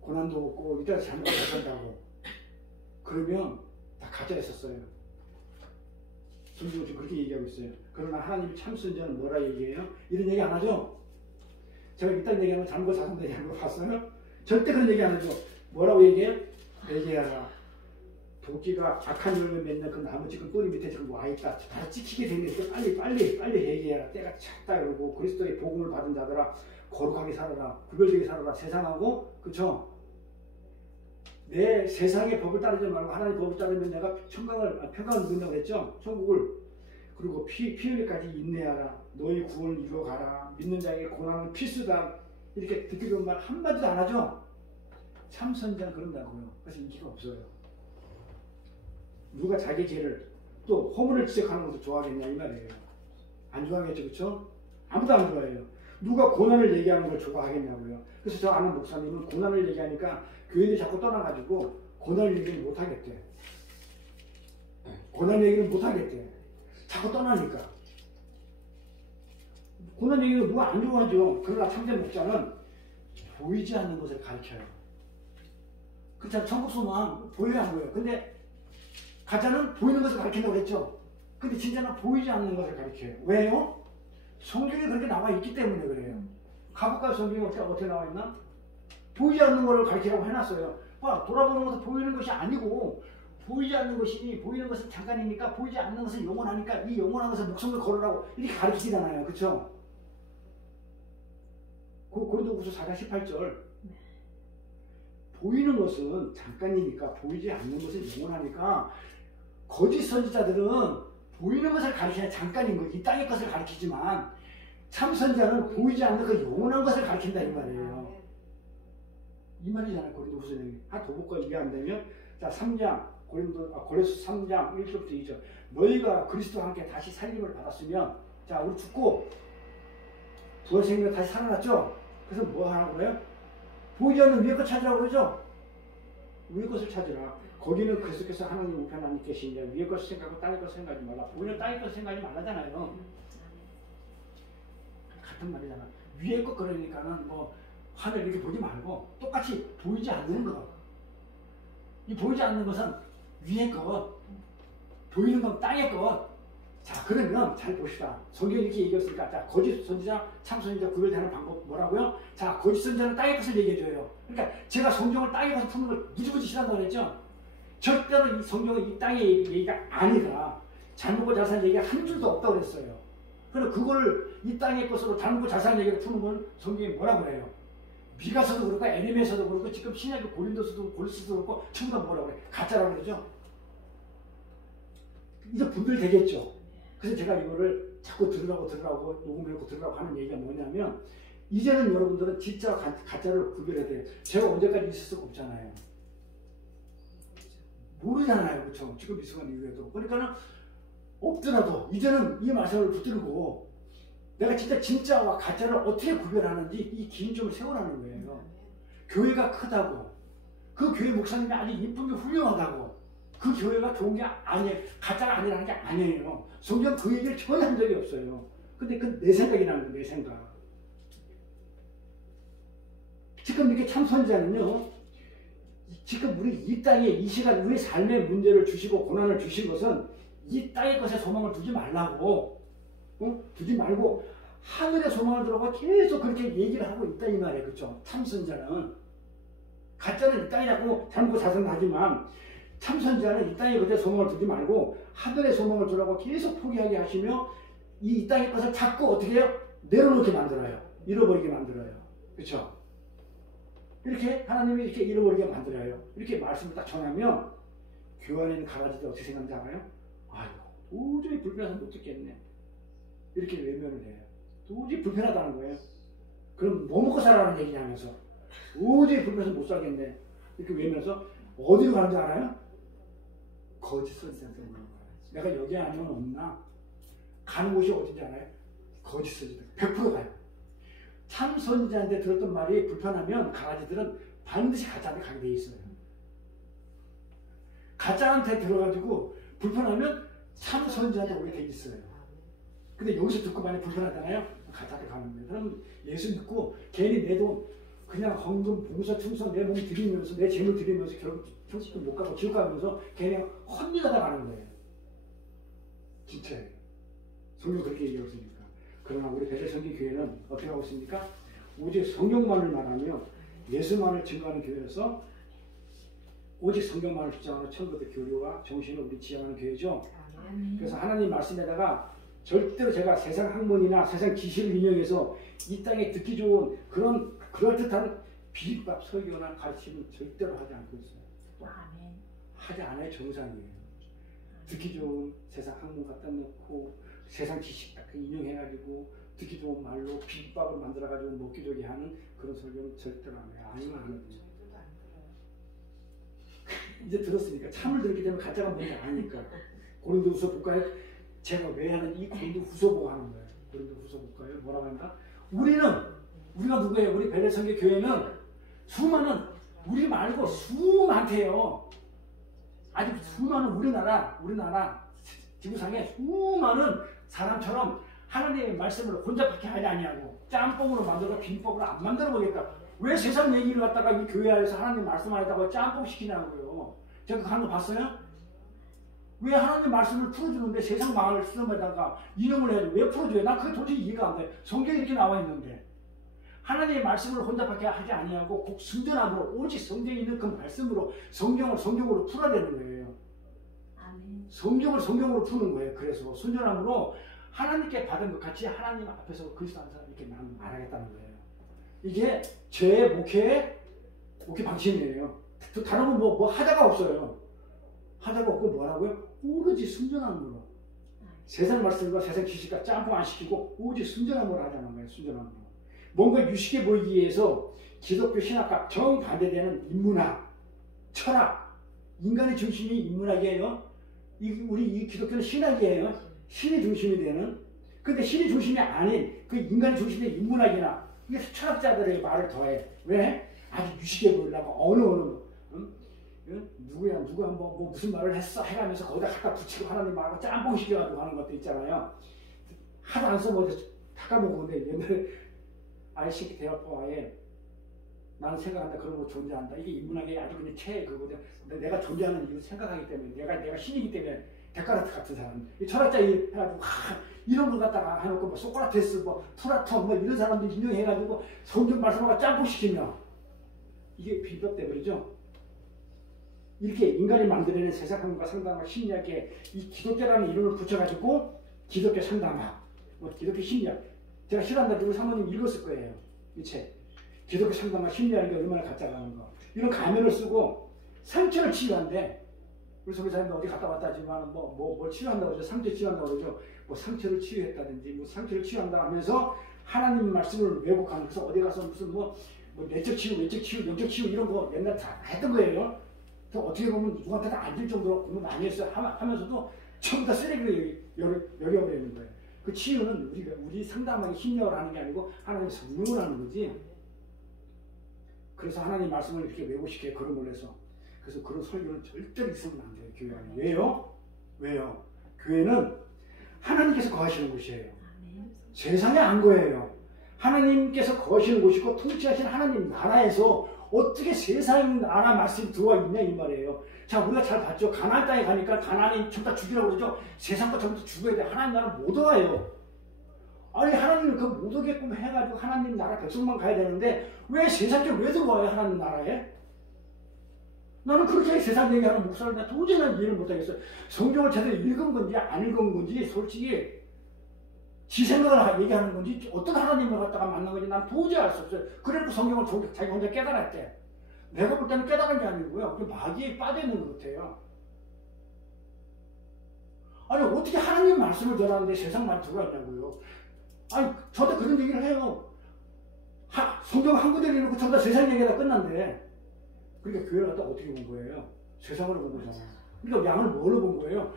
고난도 없고 이따가 잘못 살다고 그러면 다 가짜였었어요. 성경은 지금 그렇게 얘기하고 있어요. 그러나 하나님이 참 선지자는 뭐라 얘기해요? 이런 얘기 안 하죠? 제가 이딴 얘기하면 잘못 사선 얘기하는 거 봤어요? 절대 그런 얘기 안 하죠. 뭐라고 얘기해요? 얘기하라. 도끼가 악한 열매 맺는 그 나무 지금 뿌리 밑에 지금 와있다. 다 찍히게 되니까 빨리 얘기해라. 때가 찼다 그러고 그리스도의 복음을 받은 자들아 거룩하게 살아라. 구별되게 살아라. 세상하고 그쵸? 내 세상의 법을 따르지 말고 하나님의 법을 따르면 내가 평강을 누린다고 했죠? 천국을. 그리고 피 흘리까지 인내하라. 너희 구원을 이루어가라. 믿는 자에게 고난은 필수다. 이렇게 듣기 좋은 말 한마디도 안 하죠? 참 선지자는 그런다고요. 그래서 인기가 없어요. 누가 자기 죄를 또 허물을 지적하는 것도 좋아하겠냐 이 말이에요. 안 좋아하겠죠, 그렇죠? 아무도 안 좋아해요. 누가 고난을 얘기하는 걸 좋아하겠냐고요. 그래서 저 아는 목사님은 고난을 얘기하니까 교인들이 자꾸 떠나가지고 고난 얘기를 못 하겠대. 고난 얘기를 못 하겠대. 자꾸 떠나니까. 고난 얘기를 누가 안 좋아하죠. 그러나 참된 목자는 보이지 않는 것을 가르쳐요. 그렇잖아. 천국 소망 보여야 안 보여요. 근데 가짜는 보이는 것을 가르친다고 그랬죠. 근데 진짜는 보이지 않는 것을 가르쳐요. 왜요? 성경에 그렇게 나와 있기 때문에 그래요. 가부가 성경에 어떻게 나와 있나? 보이지 않는 것을 가르치라고 해놨어요. 돌아보는 것은 보이는 것이 아니고 보이지 않는 것이니 보이는 것은 잠깐이니까 보이지 않는 것은 영원하니까 이 영원한 것을 목숨을 걸으라고 이렇게 가르치잖아요. 그렇죠? 고린도후서 4장 18절 보이는 것은 잠깐이니까 보이지 않는 것은 영원하니까 거짓 선지자들은 보이는 것을 가르치는 잠깐인 거예요. 이 땅의 것을 가르치지만 참 선지자는 보이지 않는 그 영원한 것을 가르친다 이 말이에요. 이 말이잖아요. 고린도후서 내용이. 하나 더 볼까 이해 안 되면 자 3장 고린도서 3장 1절부터 2절 너희가 그리스도와 함께 다시 살림을 받았으면 자 우리 죽고 부활 생명 다시 살아났죠? 그래서 뭐 하라고 그래요? 보이지 않는 위의 것 찾으라고 그러죠? 위의 것을 찾으라. 거기는 그리스도께서 하나님 우편 안에 계시냐 위의 것을 생각하고 땅의 것을 생각하지 말라. 보이는 땅의 것을 생각하지 말라잖아요. 같은 말이잖아. 위의 것 그러니까는 뭐 하늘 이렇게 보지 말고 똑같이 보이지 않는 것. 이 보이지 않는 것은 위의 것. 보이는 건 땅의 것. 자 그러면 잘 봅시다. 성경이 이렇게 얘기했으니까 자 거짓 선지자, 참 선지자 구별되는 방법 뭐라고요? 자 거짓 선지자는 땅의 것을 얘기해줘요. 그러니까 제가 성경을 땅의 것을 푸는 걸 무지무지 싫어한다고 했죠? 절대로 이 성경은 이 땅의 얘기가 아니라 잘못과 잘사는 얘기가 한 줄도 없다고 그랬어요. 그럼 그거를 이 땅의 것으로 잘못과 잘사는 얘기를 푸는 건 성경이 뭐라고 그래요? 미가서도 그렇고 에레미야서도 그렇고 지금 신약의 고린도서도 골로새서도 그렇고 전부 다 뭐라고 그래? 가짜라고 그러죠? 이제 분별 되겠죠? 그래서 제가 이거를 자꾸 들으라고 녹음해놓고 들으라고 하는 얘기가 뭐냐면 이제는 여러분들은 진짜와 가짜를 구별해야 돼요. 제가 언제까지 있을 수가 없잖아요. 모르잖아요. 그렇죠? 지금 이 순간 이후에도. 그러니까는 없더라도 이제는 이 말씀을 붙들고 내가 진짜와 가짜를 어떻게 구별하는지 이 기준점을 세우라는 거예요. 교회가 크다고 그 교회 목사님이 아주 이쁜 게 훌륭하다고 그 교회가 좋은 게 아니에요. 가짜가 아니라는 게 아니에요. 성경 그 얘기를 전혀 한 적이 없어요. 근데 그 내 생각이 나는 거예요. 내 생각. 지금 이렇게 참선자는요, 지금 우리 이 땅에 이 시간 우리 삶의 문제를 주시고 고난을 주신 것은 이 땅의 것에 소망을 두지 말라고, 두지 말고 하늘의 소망을 두라고 계속 그렇게 얘기를 하고 있다 이 말이에요. 그렇죠? 참선자는. 가짜는 이 땅에 자꾸 잘못 자선하지만 참선자는 이 땅의 것에 소망을 두지 말고 하늘의 소망을 두라고 계속 포기하게 하시며 이 땅의 것을 자꾸 어떻게 해요? 내려놓게 만들어요. 잃어버리게 만들어요. 그렇죠? 이렇게 하나님이 이렇게 잃어버리게 만들어요. 이렇게 말씀을 딱 전하면 교회 안에 있는 강아지들 어떻게 생각하는지 알아요? 아이고 도저히 불편해서 못 듣겠네. 이렇게 외면을 해요. 도저히 불편하다는 거예요. 그럼 뭐 먹고 살아라는 얘기냐면서 도저히 불편해서 못 살겠네. 이렇게 외면해서 어디로 가는지 알아요? 거짓 선지자한테 오는 거예요. 내가 여기 아니면 없나? 가는 곳이 어딘지 알아요? 거짓 선지자. 100% 가요. 참 선지자한테 들었던 말이 불편하면 강아지들은 반드시 가짜한테 가게 돼 있어요. 가짜한테 들어가지고 불편하면 참 선지자한테 오게 돼 있어요. 근데 여기서 듣고 만약 불편하잖아요? 가짜한테 가는 거예요. 그럼 예수 믿고 괜히 내 돈 그냥 헌금, 봉사, 충성 내 몸 드리면서 내 재물 드리면서 결국 천국도 못 가고 지옥 가면서 괜히 헛미가다 가는 거예요. 진짜예요. 성경 그렇게 얘기하고 있으니까. 그러나 우리 베델성교회는 어떻게 하고 있습니까? 오직 성경만을 말하며 예수만을 증거하는 교회로서 오직 성경만을 주장하는 천국의 교류와 정신을 우리 지향하는 교회죠. 그래서 하나님 말씀에다가 절대로 제가 세상 학문이나 세상 지식을 인용해서 이 땅에 듣기 좋은 그런 그럴듯한 비빔밥 설교나 가르침은 절대로 하지 않고 있어요. 하지 않아야 정상이에요. 듣기 좋은 세상 학문 갖다 놓고 세상 지식 딱 인용해가지고 듣기 좋은 말로 비빔밥을 만들어가지고 먹기 좋게 하는 그런 설교는 절대로 안 해요. 아니면 안 해요. 이제 들었으니까 참을 들었기 때문에 가짜가 뭔지 아니까. 고린도후서 볼까요? 제가 왜 하는 이 고린도후서 보고 하는 거예요. 고린도후서 볼까요? 뭐라고 한다? 우리가 누구예요? 우리 베델성교 교회는 수많은 우리 말고 수많대요. 아직 수많은 우리나라 지구상에 수많은 사람처럼 하나님의 말씀을 혼잡하게 하지 아니하고 짬뽕으로 만들어 빈법으로 안 만들어 보겠다. 왜 세상 얘기를 갖다가 이 교회 안에서 하나님 말씀하다가 짬뽕 시키냐고요. 제가 그거 한거 봤어요? 왜 하나님 말씀을 풀어주는데 세상 말씀에다가 인용을 해야지 왜 풀어줘요? 나 그게 도저히 이해가 안 돼. 성경에 이렇게 나와 있는데 하나님의 말씀을 혼잡하게 하지 아니하고 꼭 순전함으로 오직 성경에 있는 그 말씀으로 성경을 성경으로 풀어야 되는 거예요. 성경을 성경으로 푸는 거예요. 그래서 순전함으로 하나님께 받은 것 같이 하나님 앞에서 그리스도 안에서 이렇게 말하겠다는 거예요. 이게 제 목회 방침이에요. 다른 건 뭐 하자가 없어요. 하자가 없고 뭐라고요? 오로지 순전함으로. 세상 말씀과 세상 지식과 짬뽕 안 시키고 오직 순전함으로 하자는 거예요. 순전함으로. 뭔가 유식해 보이기 위해서 기독교 신학과 정반대되는 인문학, 철학, 인간의 중심이 인문학이에요. 우리 이 기독교는 신학이에요. 신이 중심이 되는. 근데 신이 중심이 아닌 그 인간의 중심의 인문학이나 이게 철학자들의 말을 더해. 왜? 아주 유식해 보이려고 누구야 누가 뭐 무슨 말을 했어 해가면서 거기다 갖다 붙이고 하나님 말하고 짬뽕 시켜가지고 하는 것도 있잖아요. 하도 안 써먹어 닦아먹었는데 옛날에 아이식 대화법화에 나는 생각한다 그런 거 존재한다. 이게 인문학의 아주 그냥 그거거든. 내가 존재하는 이유 생각하기 때문에 내가 신이기 때문에 데카르트 같은 사람, 이 철학자 해가지고 이런 걸 갖다가 해놓고 뭐 소크라테스, 뭐 플라톤, 뭐 이런 사람들 인용해가지고 성경 말씀하고 짬뽕 시키면 이게 비법돼 버리죠. 이렇게 인간이 만들어낸 세상학문과 상담학 심리학에 이 기독교라는 이름을 붙여가지고 기독교 상담학, 뭐 기독교 심리학. 제가 싫어한다. 우리 사모님 읽었을 거예요. 이 책. 기독교 상담학 심리학이 얼마나 가짜라는 거. 이런 가면을 쓰고 상처를 치유한대. 우리 선교사님도 어디 갔다 왔다 하지만 뭐 치유한다고 그러죠. 상처 치유한다고 그러죠. 뭐 상처를 치유했다든지 뭐 상처를 치유한다 하면서 하나님 말씀을 왜곡하는. 그래서 어디 가서 무슨 뭐 내적 치유, 외적 치유, 영적 치유 이런 거 옛날에 다 했던 거예요. 어떻게 보면 누구한테도 안 될 정도로 공부 많이 했어요. 하면서도 전부 다 쓰레기로 여겨버리는 거예요. 그 치유는 우리 상담하기 심리학을 하는 게 아니고 하나님의 성령을 하는 거지. 그래서 하나님 말씀을 이렇게 왜곡시켜요. 걸음을 해서. 그래서 그런 설교는 절대로 있으면 안 돼요. 교회 안에. 왜요? 왜요? 교회는 하나님께서 거하시는 곳이에요. 세상에 안 거예요. 하나님께서 거하시는 곳이고 통치하신 하나님 나라에서 어떻게 세상 나라 말씀이 들어와 있냐 이 말이에요. 자, 우리가 잘 봤죠. 가나안 땅에 가니까 가나안이 전부 다 죽이라고 그러죠. 세상 거 전부 다 죽어야 돼. 하나님 나라 못 와요. 아니 하나님은 그 못 오게끔 해가지고 하나님 나라 백성만 가야 되는데 왜 세상에 왜 들어와요? 하나님 나라에? 나는 그렇게 세상 얘기하는 목사를 나 도저히 이해를 못하겠어요. 성경을 제대로 읽은 건지 안 읽은 건지 솔직히 지 생각을 얘기하는 건지 어떤 하나님을 갖다가 만난 건지 난 도저히 알 수 없어요. 그래도 성경을 자기 혼자 깨달았대. 내가 볼 때는 깨달은 게 아니고요. 그 마귀에 빠져있는 것 같아요. 아니 어떻게 하나님 말씀을 전하는데 세상 말 들어가 있냐고요. 아니 저도 그런 얘기를 해요. 성경 한 구절 읽고 전부 다 세상 얘기가 끝난대. 그러니까 교회를 갖다 어떻게 본 거예요? 세상으로 본 거잖아. 그러니까 양을 뭘로 본 거예요?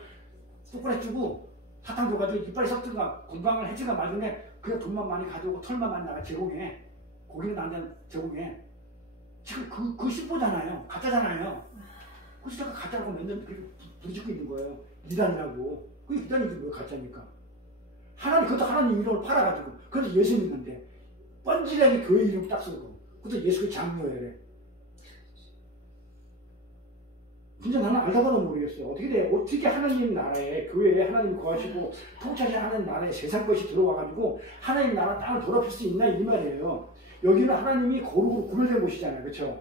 뚜껑에 주고 사탕 줘가지고 이빨이 썩든가 건강을 해지가 말든가 그냥 돈만 많이 가져오고 털만 많이 나가 제공해. 고기는 나한테 제공해. 지금 그거 씹보잖아요. 가짜잖아요. 그래서 제가 가짜라고 맨날 부르짖고 있는 거예요. 이단이라고. 그게 이단이지 왜 가짜입니까? 그것도 하나님 이름을 팔아가지고 그래서 예수 믿는데 뻔질하게 교회 이름 딱 쓰고 그것도 예수의 장로예래. 진짜 나는 알다가도 모르겠어요. 어떻게 하나님 나라에, 교회에 하나님 거하시고, 통치하신 하나님 나라에 세상 것이 들어와가지고, 하나님 나라 땅을 돌아필 수 있나, 이 말이에요. 여기는 하나님이 거룩으로 구별된 곳이잖아요. 그렇죠?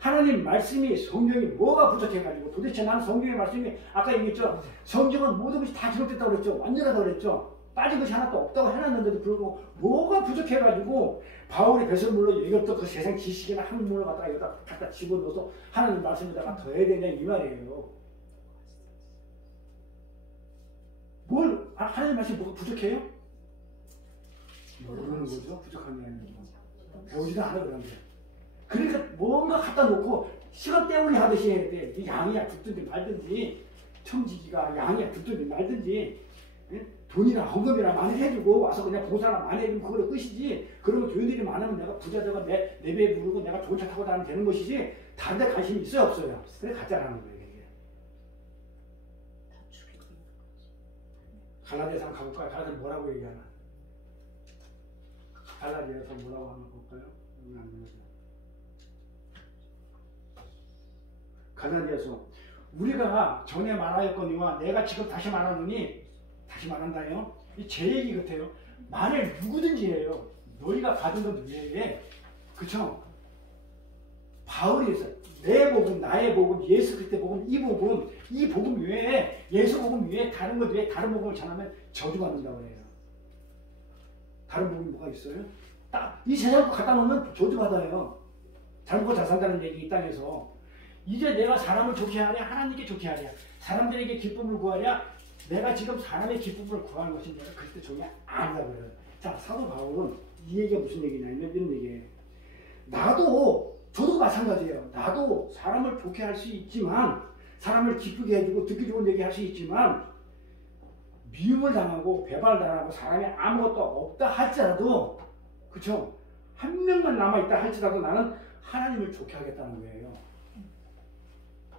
하나님 말씀이, 성경이 뭐가 부족해가지고, 도대체 나는 성경의 말씀이, 아까 얘기했죠? 성경은 모든 것이 다 기록됐다고 그랬죠? 완전하다고 그랬죠? 빠진 것이 하나도 없다고 해놨는데도 불구하고, 뭐가 부족해가지고, 바울이 배설물로 이것도 그 세상 지식이나 학문을 갖다 집어넣어서 하나님 말씀에다가 더해야 되냐 이 말이에요. 하나님 말씀이 뭐가 부족해요? 모르는 거죠. 부족한 게 아니고 배우지도 않아 그런데. 그러니까 뭔가 갖다 놓고 시간 때우리 하듯이 해야 돼. 양이야 죽든지 말든지 청지기가 양이야 죽든지 말든지 돈이나 헌금이나 많이 해주고 와서 그냥 봉사나 많이 해주면 그걸로 끝이지. 그러면 교인들이 많으면 내가 부자되고 내 배에 부르고 내가 좋은 차 타고 다니면 되는 것이지 다른 데 관심이 있어요 없어요? 그래 가짜라는 거예요 이게. 갈라디아서 한번 가볼까요? 갈라디아서 뭐라고 얘기하나? 갈라디아서 뭐라고 한번 볼까요? 갈라디아서 우리가 전에 말하였거니와 내가 지금 다시 말하노니 다시 말한다요. 제 얘기 같아요. 만일 누구든지 해요. 너희가 받은 것 외에, 그쵸? 바울이 했어. 내 복음, 나의 복음, 예수 그리스도의 복음, 이 복음 외에, 예수 복음 외에 다른 것 외에 다른 복음을 전하면 저주받는다고 해요. 다른 복음이 뭐가 있어요? 딱 이 세상 거 갖다 놓으면 저주받아요. 잘 먹고 잘 산다는 얘기 이 땅에서. 이제 내가 사람을 좋게 하랴, 하나님께 좋게 하랴, 사람들에게 기쁨을 구하랴, 내가 지금 사람의 기쁨을 구하는 것이 내가 그때 종이 아니라고 그래요. 자, 사도 바울은 이 얘기가 무슨 얘기냐면 이런 얘기예요. 저도 마찬가지예요. 나도 사람을 좋게 할 수 있지만, 사람을 기쁘게 해주고 듣기 좋은 얘기 할 수 있지만, 미움을 당하고 배반당하고 사람이 아무것도 없다 할지라도, 그쵸? 한 명만 남아있다 할지라도 나는 하나님을 좋게 하겠다는 거예요.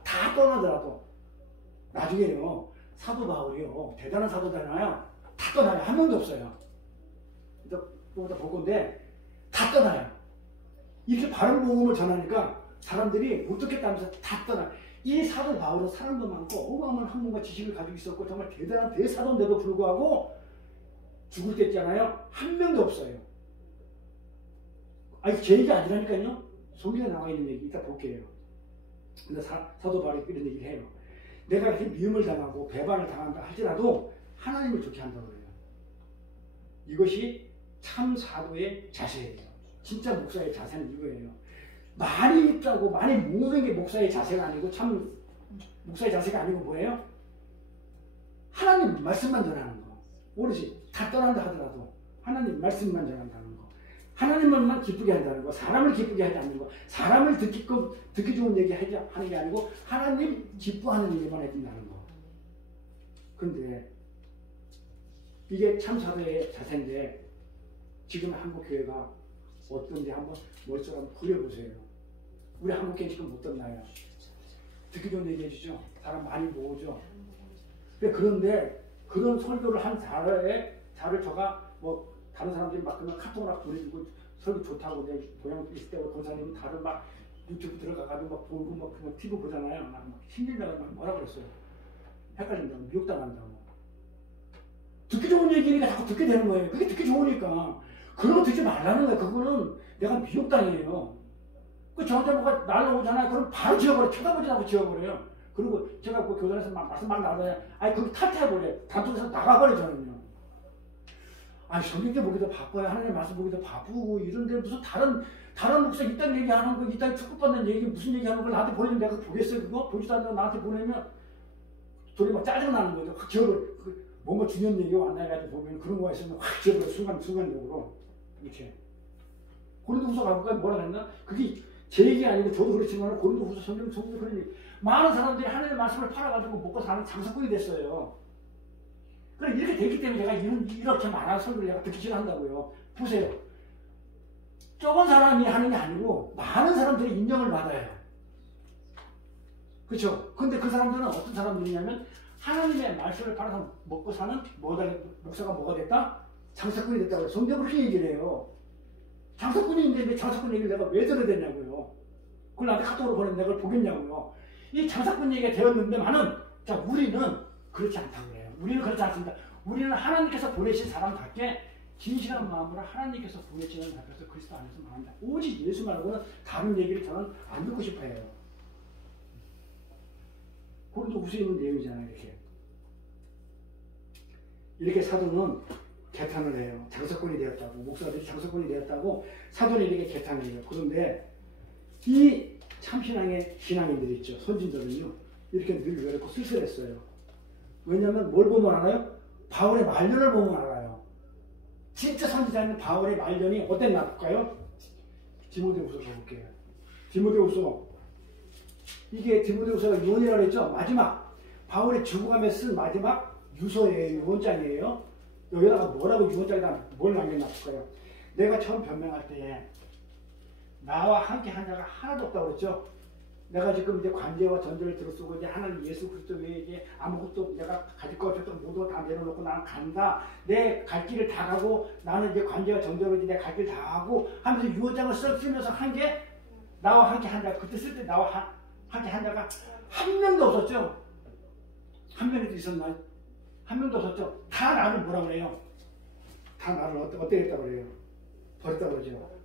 다 떠나더라도 나중에요. 사도 바울이요. 대단한 사도잖아요. 다 떠나요. 한 명도 없어요. 또 볼 건데 다 떠나요. 이렇게 바른 복음을 전하니까 사람들이 못 듣겠다면서 다 떠나요. 이 사도 바울은 사람도 많고 어마어마한 학문과 지식을 가지고 있었고 정말 대단한 대사도인데도 불구하고 죽을 때 있잖아요. 한 명도 없어요. 아니 제 얘기 아니라니까요. 성경에 나와 있는 얘기 이따 볼게요. 근데 사도 바울이 이런 얘기를 해요. 내가 이렇게 미움을 당하고 배반을 당한다 할지라도 하나님을 좋게 한다고 해요. 이것이 참 사도의 자세예요. 진짜 목사의 자세는 이거예요. 많이 입자고 많이 모으는 게 목사의 자세가 아니고 참 목사의 자세가 아니고 뭐예요? 하나님 말씀만 전하는 거. 오롯이 다 떠난다 하더라도 하나님 말씀만 전한다는 거. 하나님만 기쁘게 한다는 거. 사람을 기쁘게 하지 않는 거. 사람을 듣기 좋은 얘기 하는 게 아니고 하나님 기뻐하는 얘기만 해준다는 거. 근데 이게 참 사도의 자세인데 지금 한국 교회가 어떤지 한번 머릿속에 한번 그려보세요. 우리 한국 교회 지금 어떻나요? 듣기 좋은 얘기 해주죠. 사람 많이 모으죠. 그런데 그런 설교를 한 자를 저가 뭐 다른 사람들이 막 그냥 카톡을 막 보내주고 설교 좋다고 내 동양 있을 때 권사님은 다른 막 유튜브 들어가가지고 막 보고 막 그냥 TV 보잖아요. 막 힘들다고 막 뭐라 그랬어요. 헷갈린다고 미혹당한다고. 듣기 좋은 얘기니까 자꾸 듣게 되는 거예요. 그게 듣기 좋으니까. 그런 거 듣지 말라는 거예요. 그거는 내가 미혹당해요. 그 저한테 뭐가 날라오잖아요. 그럼 바로 지워버려. 쳐다보지 않고 지워버려요. 그리고 제가 그 교단에서 말씀 막 나가요. 아니, 그거 탈퇴해버려요. 단톡에서 나가버려, 저는요. 아니, 성경대 보기도 바빠요. 하나님 말씀 보기도 바쁘고, 이런데 무슨 다른 목사 이딴 얘기하는 거, 이딴 축복받는 얘기, 무슨 얘기하는 걸 나한테 보내면 내가 보겠어요, 그거? 보지도 않는 나한테 보내면 둘이 막 짜증나는 거죠. 확 지워버려. 뭔가 중요한 얘기가 왔나 해가지고 보면 그런 거가 있으면 확 지워버려. 순간적으로. 이렇게. 고린도후서 가볼까 뭐라 그랬나? 그게 제 얘기 아니고 저도 그렇지만 고린도후서 성경도 그런 얘기. 많은 사람들이 하나님의 말씀을 팔아가지고 먹고 사는 장사꾼이 됐어요. 그럼 이렇게 됐기 때문에 제가 이렇게 많은 설교를 내가 듣기 싫어한다고요. 보세요. 적은 사람이 하는 게 아니고 많은 사람들이 인정을 받아요. 그렇죠? 근데 그 사람들은 어떤 사람들이냐면 하나님의 말씀을 팔아서 먹고 사는 목사가 뭐가 됐다? 장사꾼이 됐다고요. 성경은 그렇게 얘기를 해요. 장사꾼인데 왜 장사꾼 얘기를 내가 왜 들어야 되냐고요. 그걸 나한테 카톡으로 보내면 내가 그걸 보겠냐고요. 이 장사꾼 얘기가 되었는데만은 자 우리는 그렇지 않다고 해요. 우리는 그렇지 않습니다. 우리는 하나님께서 보내신 사람답게 진실한 마음으로 하나님께서 보내시는 사람께서 그리스도 안에서 말합니다. 오직 예수 말고는 다른 얘기를 저는 안 듣고 싶어 해요. 고린도후서에 있는 내용이잖아요. 이렇게 사도는 개탄을 해요. 장사꾼이 되었다고. 목사들이 장사꾼이 되었다고 사도는 이렇게 개탄을 해요. 그런데 이 참신앙의 신앙인들이 있죠. 선진들은요. 이렇게 늘 외롭고 쓸쓸했어요. 왜냐하면 뭘 보면 알아요? 바울의 말년을 보면 알아요. 진짜 선지자는 바울의 말년이 어땠나 볼까요? 디모데후서 볼게요. 디모데후서. 이게 디모데후서가 유언이라고 했죠. 마지막 바울이 죽어가며 쓴 마지막 유서예요. 유언장이에요. 여기다가 뭐라고 유언장에다 뭘 남겨놨을 거예요. 내가 처음 변명할 때에 나와 함께 한 자가 하나도 없다고 그랬죠. 내가 지금 이제 관제와 전제를 들어쓰고 이제 하나님 예수 그리스도 외에 이제 아무것도 내가 가질 거 없었던 모두 다 내려놓고 나는 간다. 내 갈 길을 다 가고 나는 이제 관제와 전제로 이제 내 갈 길 다 하고 하면서 유언장을 쓰면서 한 게 나와 함께 한 자. 그때 쓸 때 나와 함께 한 자가 한 명도 없었죠. 한 명이도 있었나요? 한 명도 없었죠. 다 나를 뭐라 그래요? 다 나를 어떻게 했다고 그래요? 버렸다고 그러죠.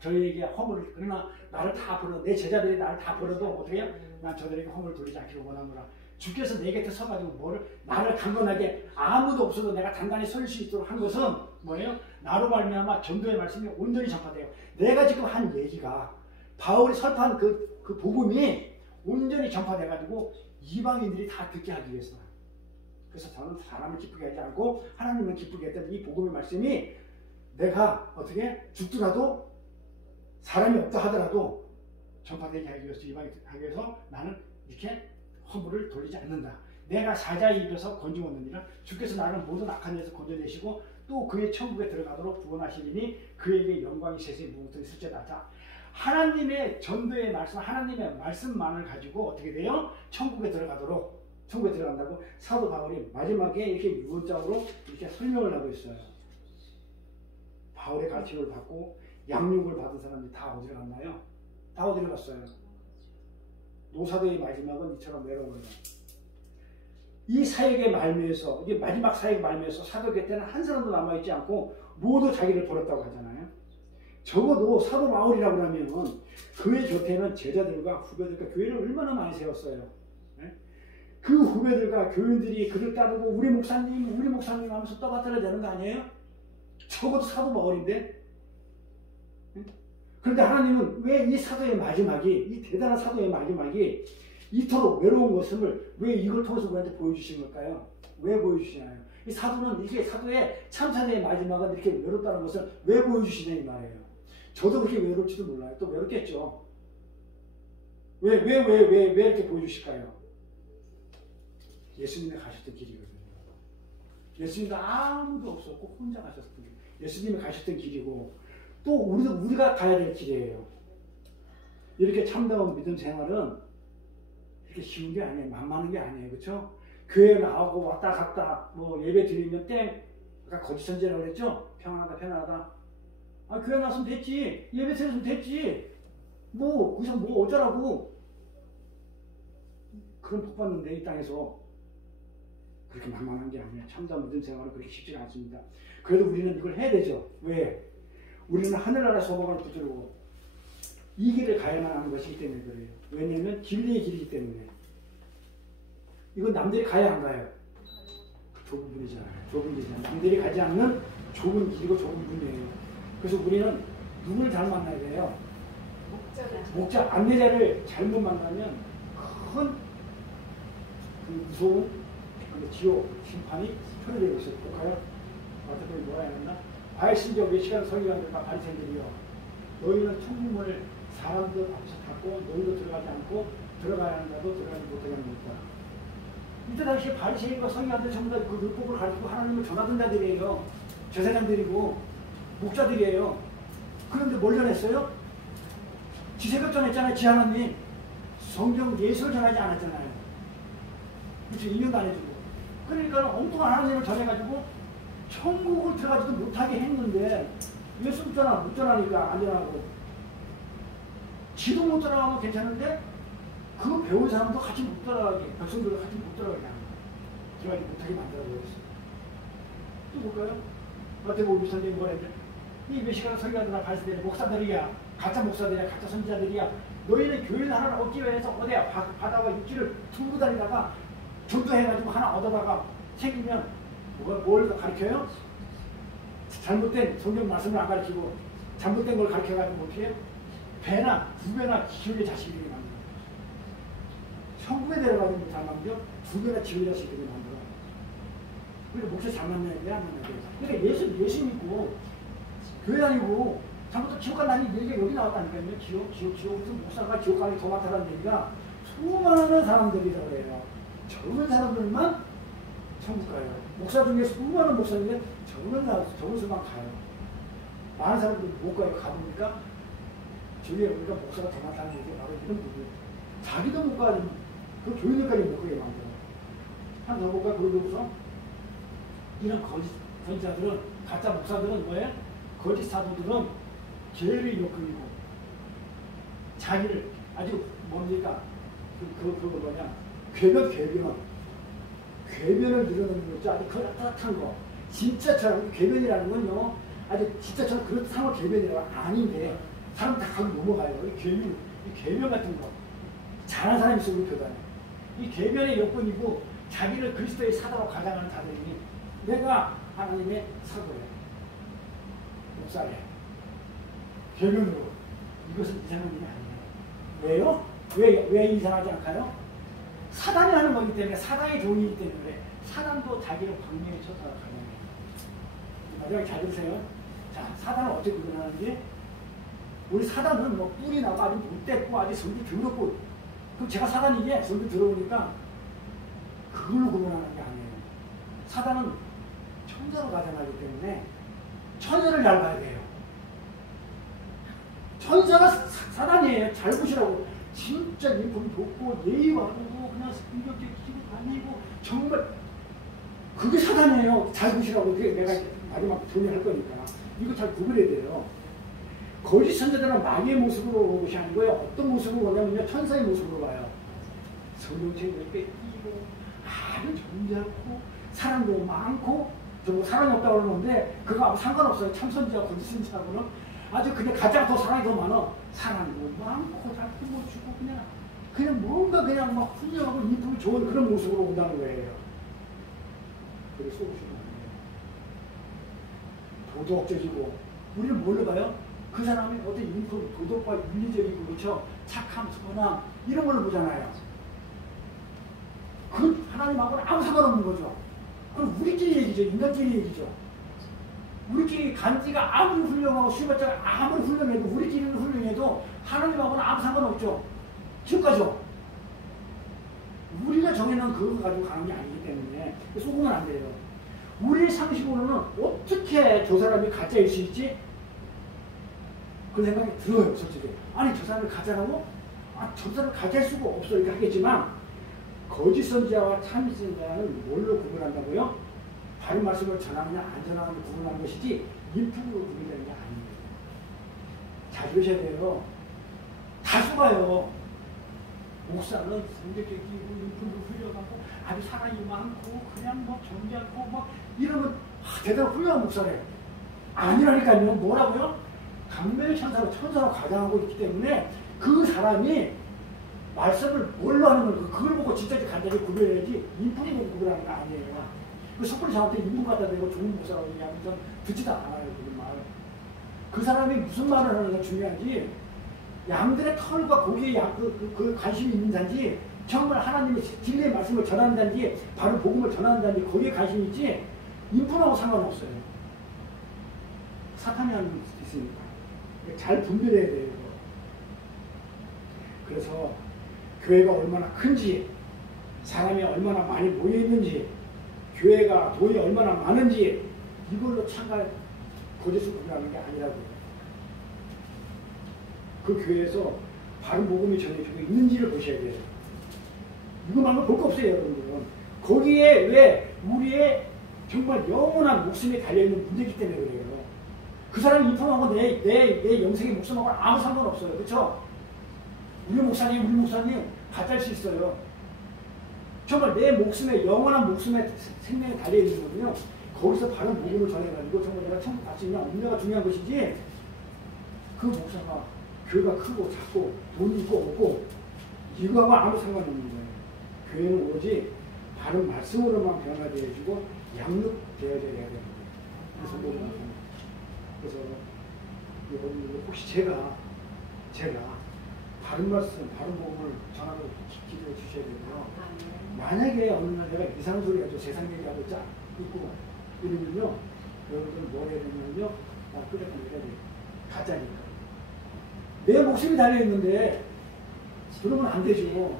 저희에게 허물을, 그러나 나를 다 버려, 내 제자들이 나를 다 버려도 어떻게 해요? 난 저들에게 허물을 돌리지 않기를 원하노라. 주께서 내 곁에 서가지고 나를 강건하게 아무도 없어도 내가 단단히 설 수 있도록 한 것은 뭐예요? 나로 말미암아 전도의 말씀이 온전히 전파돼요. 내가 지금 한 얘기가 바울이 설파한 그 복음이 온전히 전파돼가지고 이방인들이 다 듣게 하기 위해서. 그래서 저는 사람을 기쁘게 하지 않고 하나님을 기쁘게 했던 이 복음의 말씀이 내가 어떻게 죽더라도 사람이 없다 하더라도 전파되게 하기 위해서 이방인들 하기 위해서 나는 이렇게 허물을 돌리지 않는다. 내가 사자의 입에서 건져 얻느니라. 주께서 나를 모든 악한 일에서 건져내시고 또 그의 천국에 들어가도록 구원하시리니 그에게 영광이 세세히 무엇도 있을지어다. 자, 하나님의 전도의 말씀, 하나님의 말씀만을 가지고 어떻게 돼요? 천국에 들어간다고 사도 바울이 마지막에 이렇게 유언장으로 이렇게 설명을 하고 있어요. 바울의 가르침을 받고 양육을 받은 사람들이 다 어디로 갔나요? 다 어디로 갔어요? 노사도의 마지막은 이처럼 외로워요. 이 사역의 말미에서, 이게 마지막 사역의 말미에서 사도 곁에는 한 사람도 남아있지 않고 모두 자기를 버렸다고 하잖아요. 적어도 사도 바울이라고 하면 그의 곁에는 제자들과 후배들과 교회를 얼마나 많이 세웠어요. 네? 그 후배들과 교인들이 그를 따르고 우리 목사님 하면서 떠받들어야 되는 거 아니에요? 적어도 사도 바울인데. 그런데 하나님은 왜 이 사도의 마지막이, 이 대단한 사도의 마지막이 이토록 외로운 것을 왜 이걸 통해서 우리한테 보여주신 걸까요? 왜 보여주시나요? 이 사도는 이게 사도의 참사도의 마지막은 이렇게 외롭다는 것을 왜 보여주시냐 이 말이에요. 저도 그렇게 외롭지도 몰라요. 또 외롭겠죠. 왜 이렇게 보여주실까요? 예수님이 가셨던 길이거든요. 예수님도 아무도 없었고 혼자 가셨던 길. 예수님이 가셨던 길이고 또 우리가 가야 될 길이에요. 이렇게 참다운 믿음 생활은 그렇게 쉬운 게 아니에요. 만만한 게 아니에요. 그렇죠? 교회 나오고 왔다 갔다 뭐 예배 드리면 땡 아까 거짓 선지라고 그랬죠? 평안하다 편안하다. 아 교회 나왔으면 됐지. 예배 드렸으면 됐지. 뭐 거기서 뭐 어쩌라고. 그런 복 받는데 이 땅에서 그렇게 만만한 게 아니에요. 참담 믿음 생활은 그렇게 쉽지가 않습니다. 그래도 우리는 이걸 해야 되죠. 왜? 우리는 하늘나라 소망을 붙들고 이 길을 가야만 하는 것이기 때문에 그래요. 왜냐하면 진리의 길이기 때문에. 이건 남들이 가야 안 가요. 좁은 분이잖아요. 좁은 길이잖아요. 남들이 가지 않는 좁은 길이고 좁은 분이에요. 그래서 우리는 누굴 잘 만나야 돼요? 목자 안내자를 잘못 만나면 큰 무서운 지옥 심판이 초래되고 있어요. 볼까요? 어떻게 뭐라 해야 하나? 바리새인들 몇 시간 설교하니까 바리새인들이요. 너희는 천국문을 사람들 앞에서 닫고 너희도 들어가지 않고 들어가야 한다도 들어가지 못하게 하는 것이다. 이때 당시에 바리새인과 서기관들 전부 다 그 율법을 가르치고 하나님을 전하던 자들이에요. 제사장들이고 목자들이에요. 그런데 뭘 전했어요? 지새벽 전했잖아요. 지 하나님. 성경 예수를 전하지 않았잖아요. 그렇죠? 인용도 안 해주고. 그러니까 엉뚱한 하나님을 전해가지고 천국을 들어가지도 못하게 했는데 예수 못 전하니까 안 전하고 지도 못 전하면 괜찮은데 그거 배운 사람도 같이 못 들어가게 백성들도 같이 못 들어가게 하는 거예요. 들어가지 못하게 만들어버렸어요. 또 볼까요? 마태복음 23장에 뭐라 했냐? 이 몇 시간 설교하더라 바리새인들이 목사들이야. 가짜 목사들이야. 가짜 선지자들이야. 너희는 교회를 하나를 얻기 위해서 어디야 바다와 육지를 두고 다니다가 전도해가지고 하나 얻어다가 생기면 뭘 가르쳐요? 잘못된 성경 말씀을 안 가르치고 잘못된 걸 가르쳐가지고 어떻게 해요? 배나 두 배나 지옥의 자식들이 만들어요. 천국에 데려가지 못한 남겨 두 배나 지옥의 자식들이 만들어요. 그러니까 목사 잘 만나야 돼, 안 만나야 돼. 그러니까 예수 믿고 교회 다니고 잘못해서 지옥 간다는 얘기가 여기 나왔다니까요. 지옥 무슨 목사가 지옥 가기 더 많다는 얘기가 수많은 사람들이라고 해요. 적은 사람들만 천국 가요. 목사 중에 수많은 목사인데 적은 수만 가요. 많은 사람들이 못 가요. 가보니까 저기에 보니까 목사가 더 많다는 얘기가 바로 이런 부분. 자기도 못 가지 그 교인들까지 못 가게 만들어요. 한 더 볼까? 그러고서 이런 거짓 선지자들은 가짜 목사들은 뭐예요? 거짓 사도들은 죄를 엮이고 자기를 아주 뭡니까? 그거 뭐냐? 궤변을 늘어놓는 거죠. 아주 그렇다한 거. 진짜처럼 궤변이라는 건요. 아주 진짜처럼 그렇다한 거 궤변이라고 아닌데 사람 다 가고 넘어가요. 이 궤변 같은 거. 잘하는 사람이 있으면 교단에. 이 궤변의 여건이고 자기를 그리스도의 사도로 가장하는 자들이니 내가 하나님의 사도래. 목사래. 궤변으로. 이것은 이상한 일이 아니에요. 왜요? 왜 이상하지 않을까요? 사단이 하는 거기 때문에 사단의 종이기 때문에 사단도 자기를 광명에 쳤다가 가능해요. 마지막에 잘 들으세요. 자, 사단은 어떻게 구분하는지 우리 사단은 뭐 뿔이 나고 아주 못됐고 아주 성기 더럽고 그럼 제가 사단이게 성기 들어오니까 그걸로 구분하는 게 아니에요. 사단은 천사로 가장하기 때문에 천사를 잘 봐야 돼요. 천사가 사단이에요. 잘 보시라고. 진짜 인품이 좋고 예의 바르고 그냥 인격적이 기고 다니고 정말 그게 사단이에요. 잘 보시라고. 내가 마지막 조언할 거니까 이거 잘 구분해야 돼요. 거짓 선지자들은 마귀의 모습으로 오는 것이 아니고요. 어떤 모습으로 오냐면요. 천사의 모습으로 와요. 성령체가 이렇게 끼고 아주 정제하고 사랑도 많고 저 사랑이 없다고 그러는데 그거 아무 상관없어요. 참선지하고 거짓 선지자하고는 아주 그냥 가장 더 사랑이 더 많아. 사랑도 많고 잘 품어주고 그냥 뭔가 그냥 막 훌륭하고 인품이 좋은 그런 모습으로 온다는 거예요. 그래서 쏘시면 안 돼요. 도덕적이고 우리는 뭘로 봐요? 그 사람이 어떤 인품, 도덕과 윤리적이고 그렇죠? 착함, 선함 이런 걸로 보잖아요. 그 하나님하고는 아무 상관없는 거죠. 그럼 우리끼리 얘기죠. 인간끼리 얘기죠. 우리끼리 간지가 아무리 훌륭하고 슈바자가 아무리 훌륭해도 우리끼리는 훌륭해도 하나님하고는 아무 상관없죠. 지옥 가죠. 우리가 정해놓은 그거 가지고 가는 게 아니기 때문에 속으면 안 돼요. 우리 상식으로는 어떻게 저 사람이 가짜일 수 있지? 그런 생각이 들어요. 솔직히. 아니 저 사람이 가짜라고? 아, 저 사람을 가짜일 수가 없어 이렇게 하겠지만 거짓 선지자와 참 선지자는 뭘로 구분한다고요? 바른 말씀을 전하느냐 안 전하느냐 구분하는 것이지 인품으로 구분되는 게 아니에요. 잘 들으셔야 돼요. 다수가요. 목사는 성격적이고 인품도 훌륭하고 아주 사랑이 많고 그냥 뭐 정지않고 뭐 이러면 대단히 훌륭한 목사래요. 아니라니까요. 뭐라고요? 강멸 천사로 과장하고 있기 때문에 그 사람이 말씀을 뭘로 하는 걸 그걸 보고 진짜 간단히 구별해야지 인품을 보고 구별하는 거 아니에요. 그 석불이 저한테 인품 갖다 대고 좋은 목사라고 얘기하면 전 듣지도 않아요. 그 말. 그 사람이 무슨 말을 하느냐 중요하지. 양들의 털과 고기에 그 관심이 있는 단지 정말 하나님의 진리의 말씀을 전한다든지 바로 복음을 전한다든지 거기에 관심이 있지 인품하고 상관없어요. 사탄이 하는 수도 있으니까 잘 분별해야 돼요. 그래서 교회가 얼마나 큰지 사람이 얼마나 많이 모여있는지 교회가 돈이 얼마나 많은지 이걸로 참가 거짓을 구분하는 게 아니라고요. 그 교회에서 바른 복음이 전해지고 있는지를 보셔야 돼요. 이거 말고 볼 거 없어요, 여러분들은. 거기에 왜 우리의 정말 영원한 목숨이 달려있는 문제이기 때문에 그래요. 그 사람이 인품하고 내 영생의 목숨하고 아무 상관없어요. 그렇죠? 우리 목사님 가짜일 수 있어요. 정말 내 목숨에 영원한 목숨에 생명이 달려있는 거군요. 거기서 바른 복음을 전해가지고 정말 내가 천국 갈 수 있냐 없냐가 중요한 것이지 그 목사가 교회가 크고 작고 돈이 있고 없고 이거하고 아무 상관없는 거예요. 교회는 오로지 바른 말씀으로만 변화되어지고 양육되어져야 되는 거예요. 그래서 여러분 혹시 제가 바른 말씀, 바른 복음을 전하고 기도해 주셔야 되고요. 만약에 어느 날 내가 이상한 소리 하죠. 세상 얘기하고 짜 있고 이러면요. 여러분들 뭘 해야 되냐면요. 나 끄적거려 해야 돼요. 가짜니까. 내 목숨이 달려있는데 그러면 안 되죠.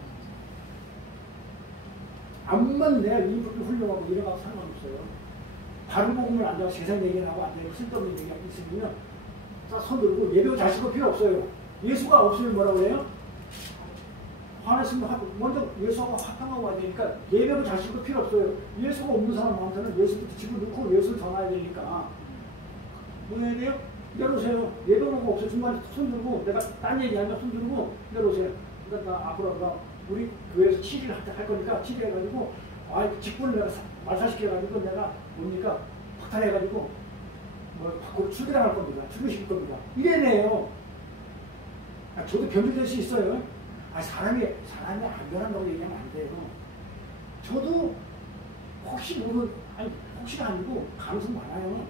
암만 내가 인품이 훌륭하고 이래가고 상관없어요. 바른 복음을 안 하고 세상 얘기하고 안 되고 쓸데없는 얘기하고 있으면 손 들고 예배고 자식도 필요 없어요. 예수가 없으면 뭐라고 해요? 화냈으면 먼저 예수하고 화평하고 와야 되니까 예배고 자식도 필요 없어요. 예수가 없는 사람한테는 예수부터 집을 넣고 예수를 전해야 되니까 뭐 해야 돼요? 내려오세요. 예배고가 없어. 중간에 손 들고 내가 딴 얘기하면 손 들고 내려오세요. 그러니까 나 앞으로 우리 교회에서 7일 할 거니까 7일 해가지고 직분을 내가 말살시켜가지고 내가 뭡니까 박탈해가지고 뭐 밖으로 출교당할 겁니다. 출교시킬 겁니다. 이래야 돼요. 저도 변질될 수 있어요. 사람이 안 변한다고 얘기하면 안 돼요. 저도 혹시가 아니고 가능성 많아요.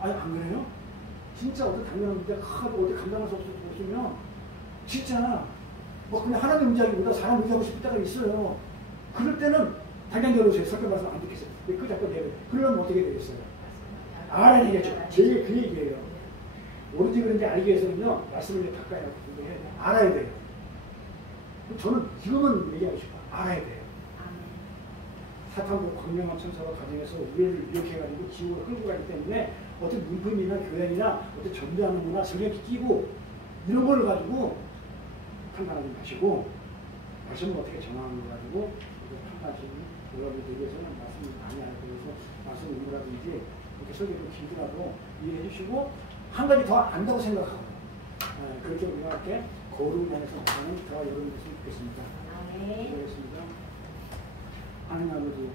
안 그래요? 진짜 어떤 당면한 문제 어디 감당할 수 없으면 진짜 뭐 그냥 하나님 의지하기보다 사람 의지하고 싶을 때가 있어요. 그럴 때는 당장 열어주세요. 설교 말씀 안 듣겠어요. 그 자꾸 내려. 그러면 어떻게 되겠어요? 알아야 되겠죠. 제일 그 얘기예요. 오로지 그런지 알기 위해서는요. 말씀을 가까이 하고 해야 돼요. 알아야 돼요. 저는 지금은 얘기하고 싶어요. 알아야 돼요. 사탄도 광명한 천사가 가정에서 우리를 미혹해가지고 지옥으로 끌고 가기 때문에 어떤 문품이나 교양이나 어떤 전도하는 거나 성격이 끼고 이런 걸 가지고 판단하지 마시고 말씀을 어떻게 전하는 거 가지고 판단하시는 여러분들 위해서는 말씀을 많이 알고 그래서 말씀 의무라든지 이렇게 설교도 길더라도 이해해 주시고 한 가지 더 안다고 생각하고 그렇게 우리가 이렇게 거룩을 향해서 나가는 더 여러분 됐으면 좋겠습니다. 네. 수고하셨습니다. 하나님 아버지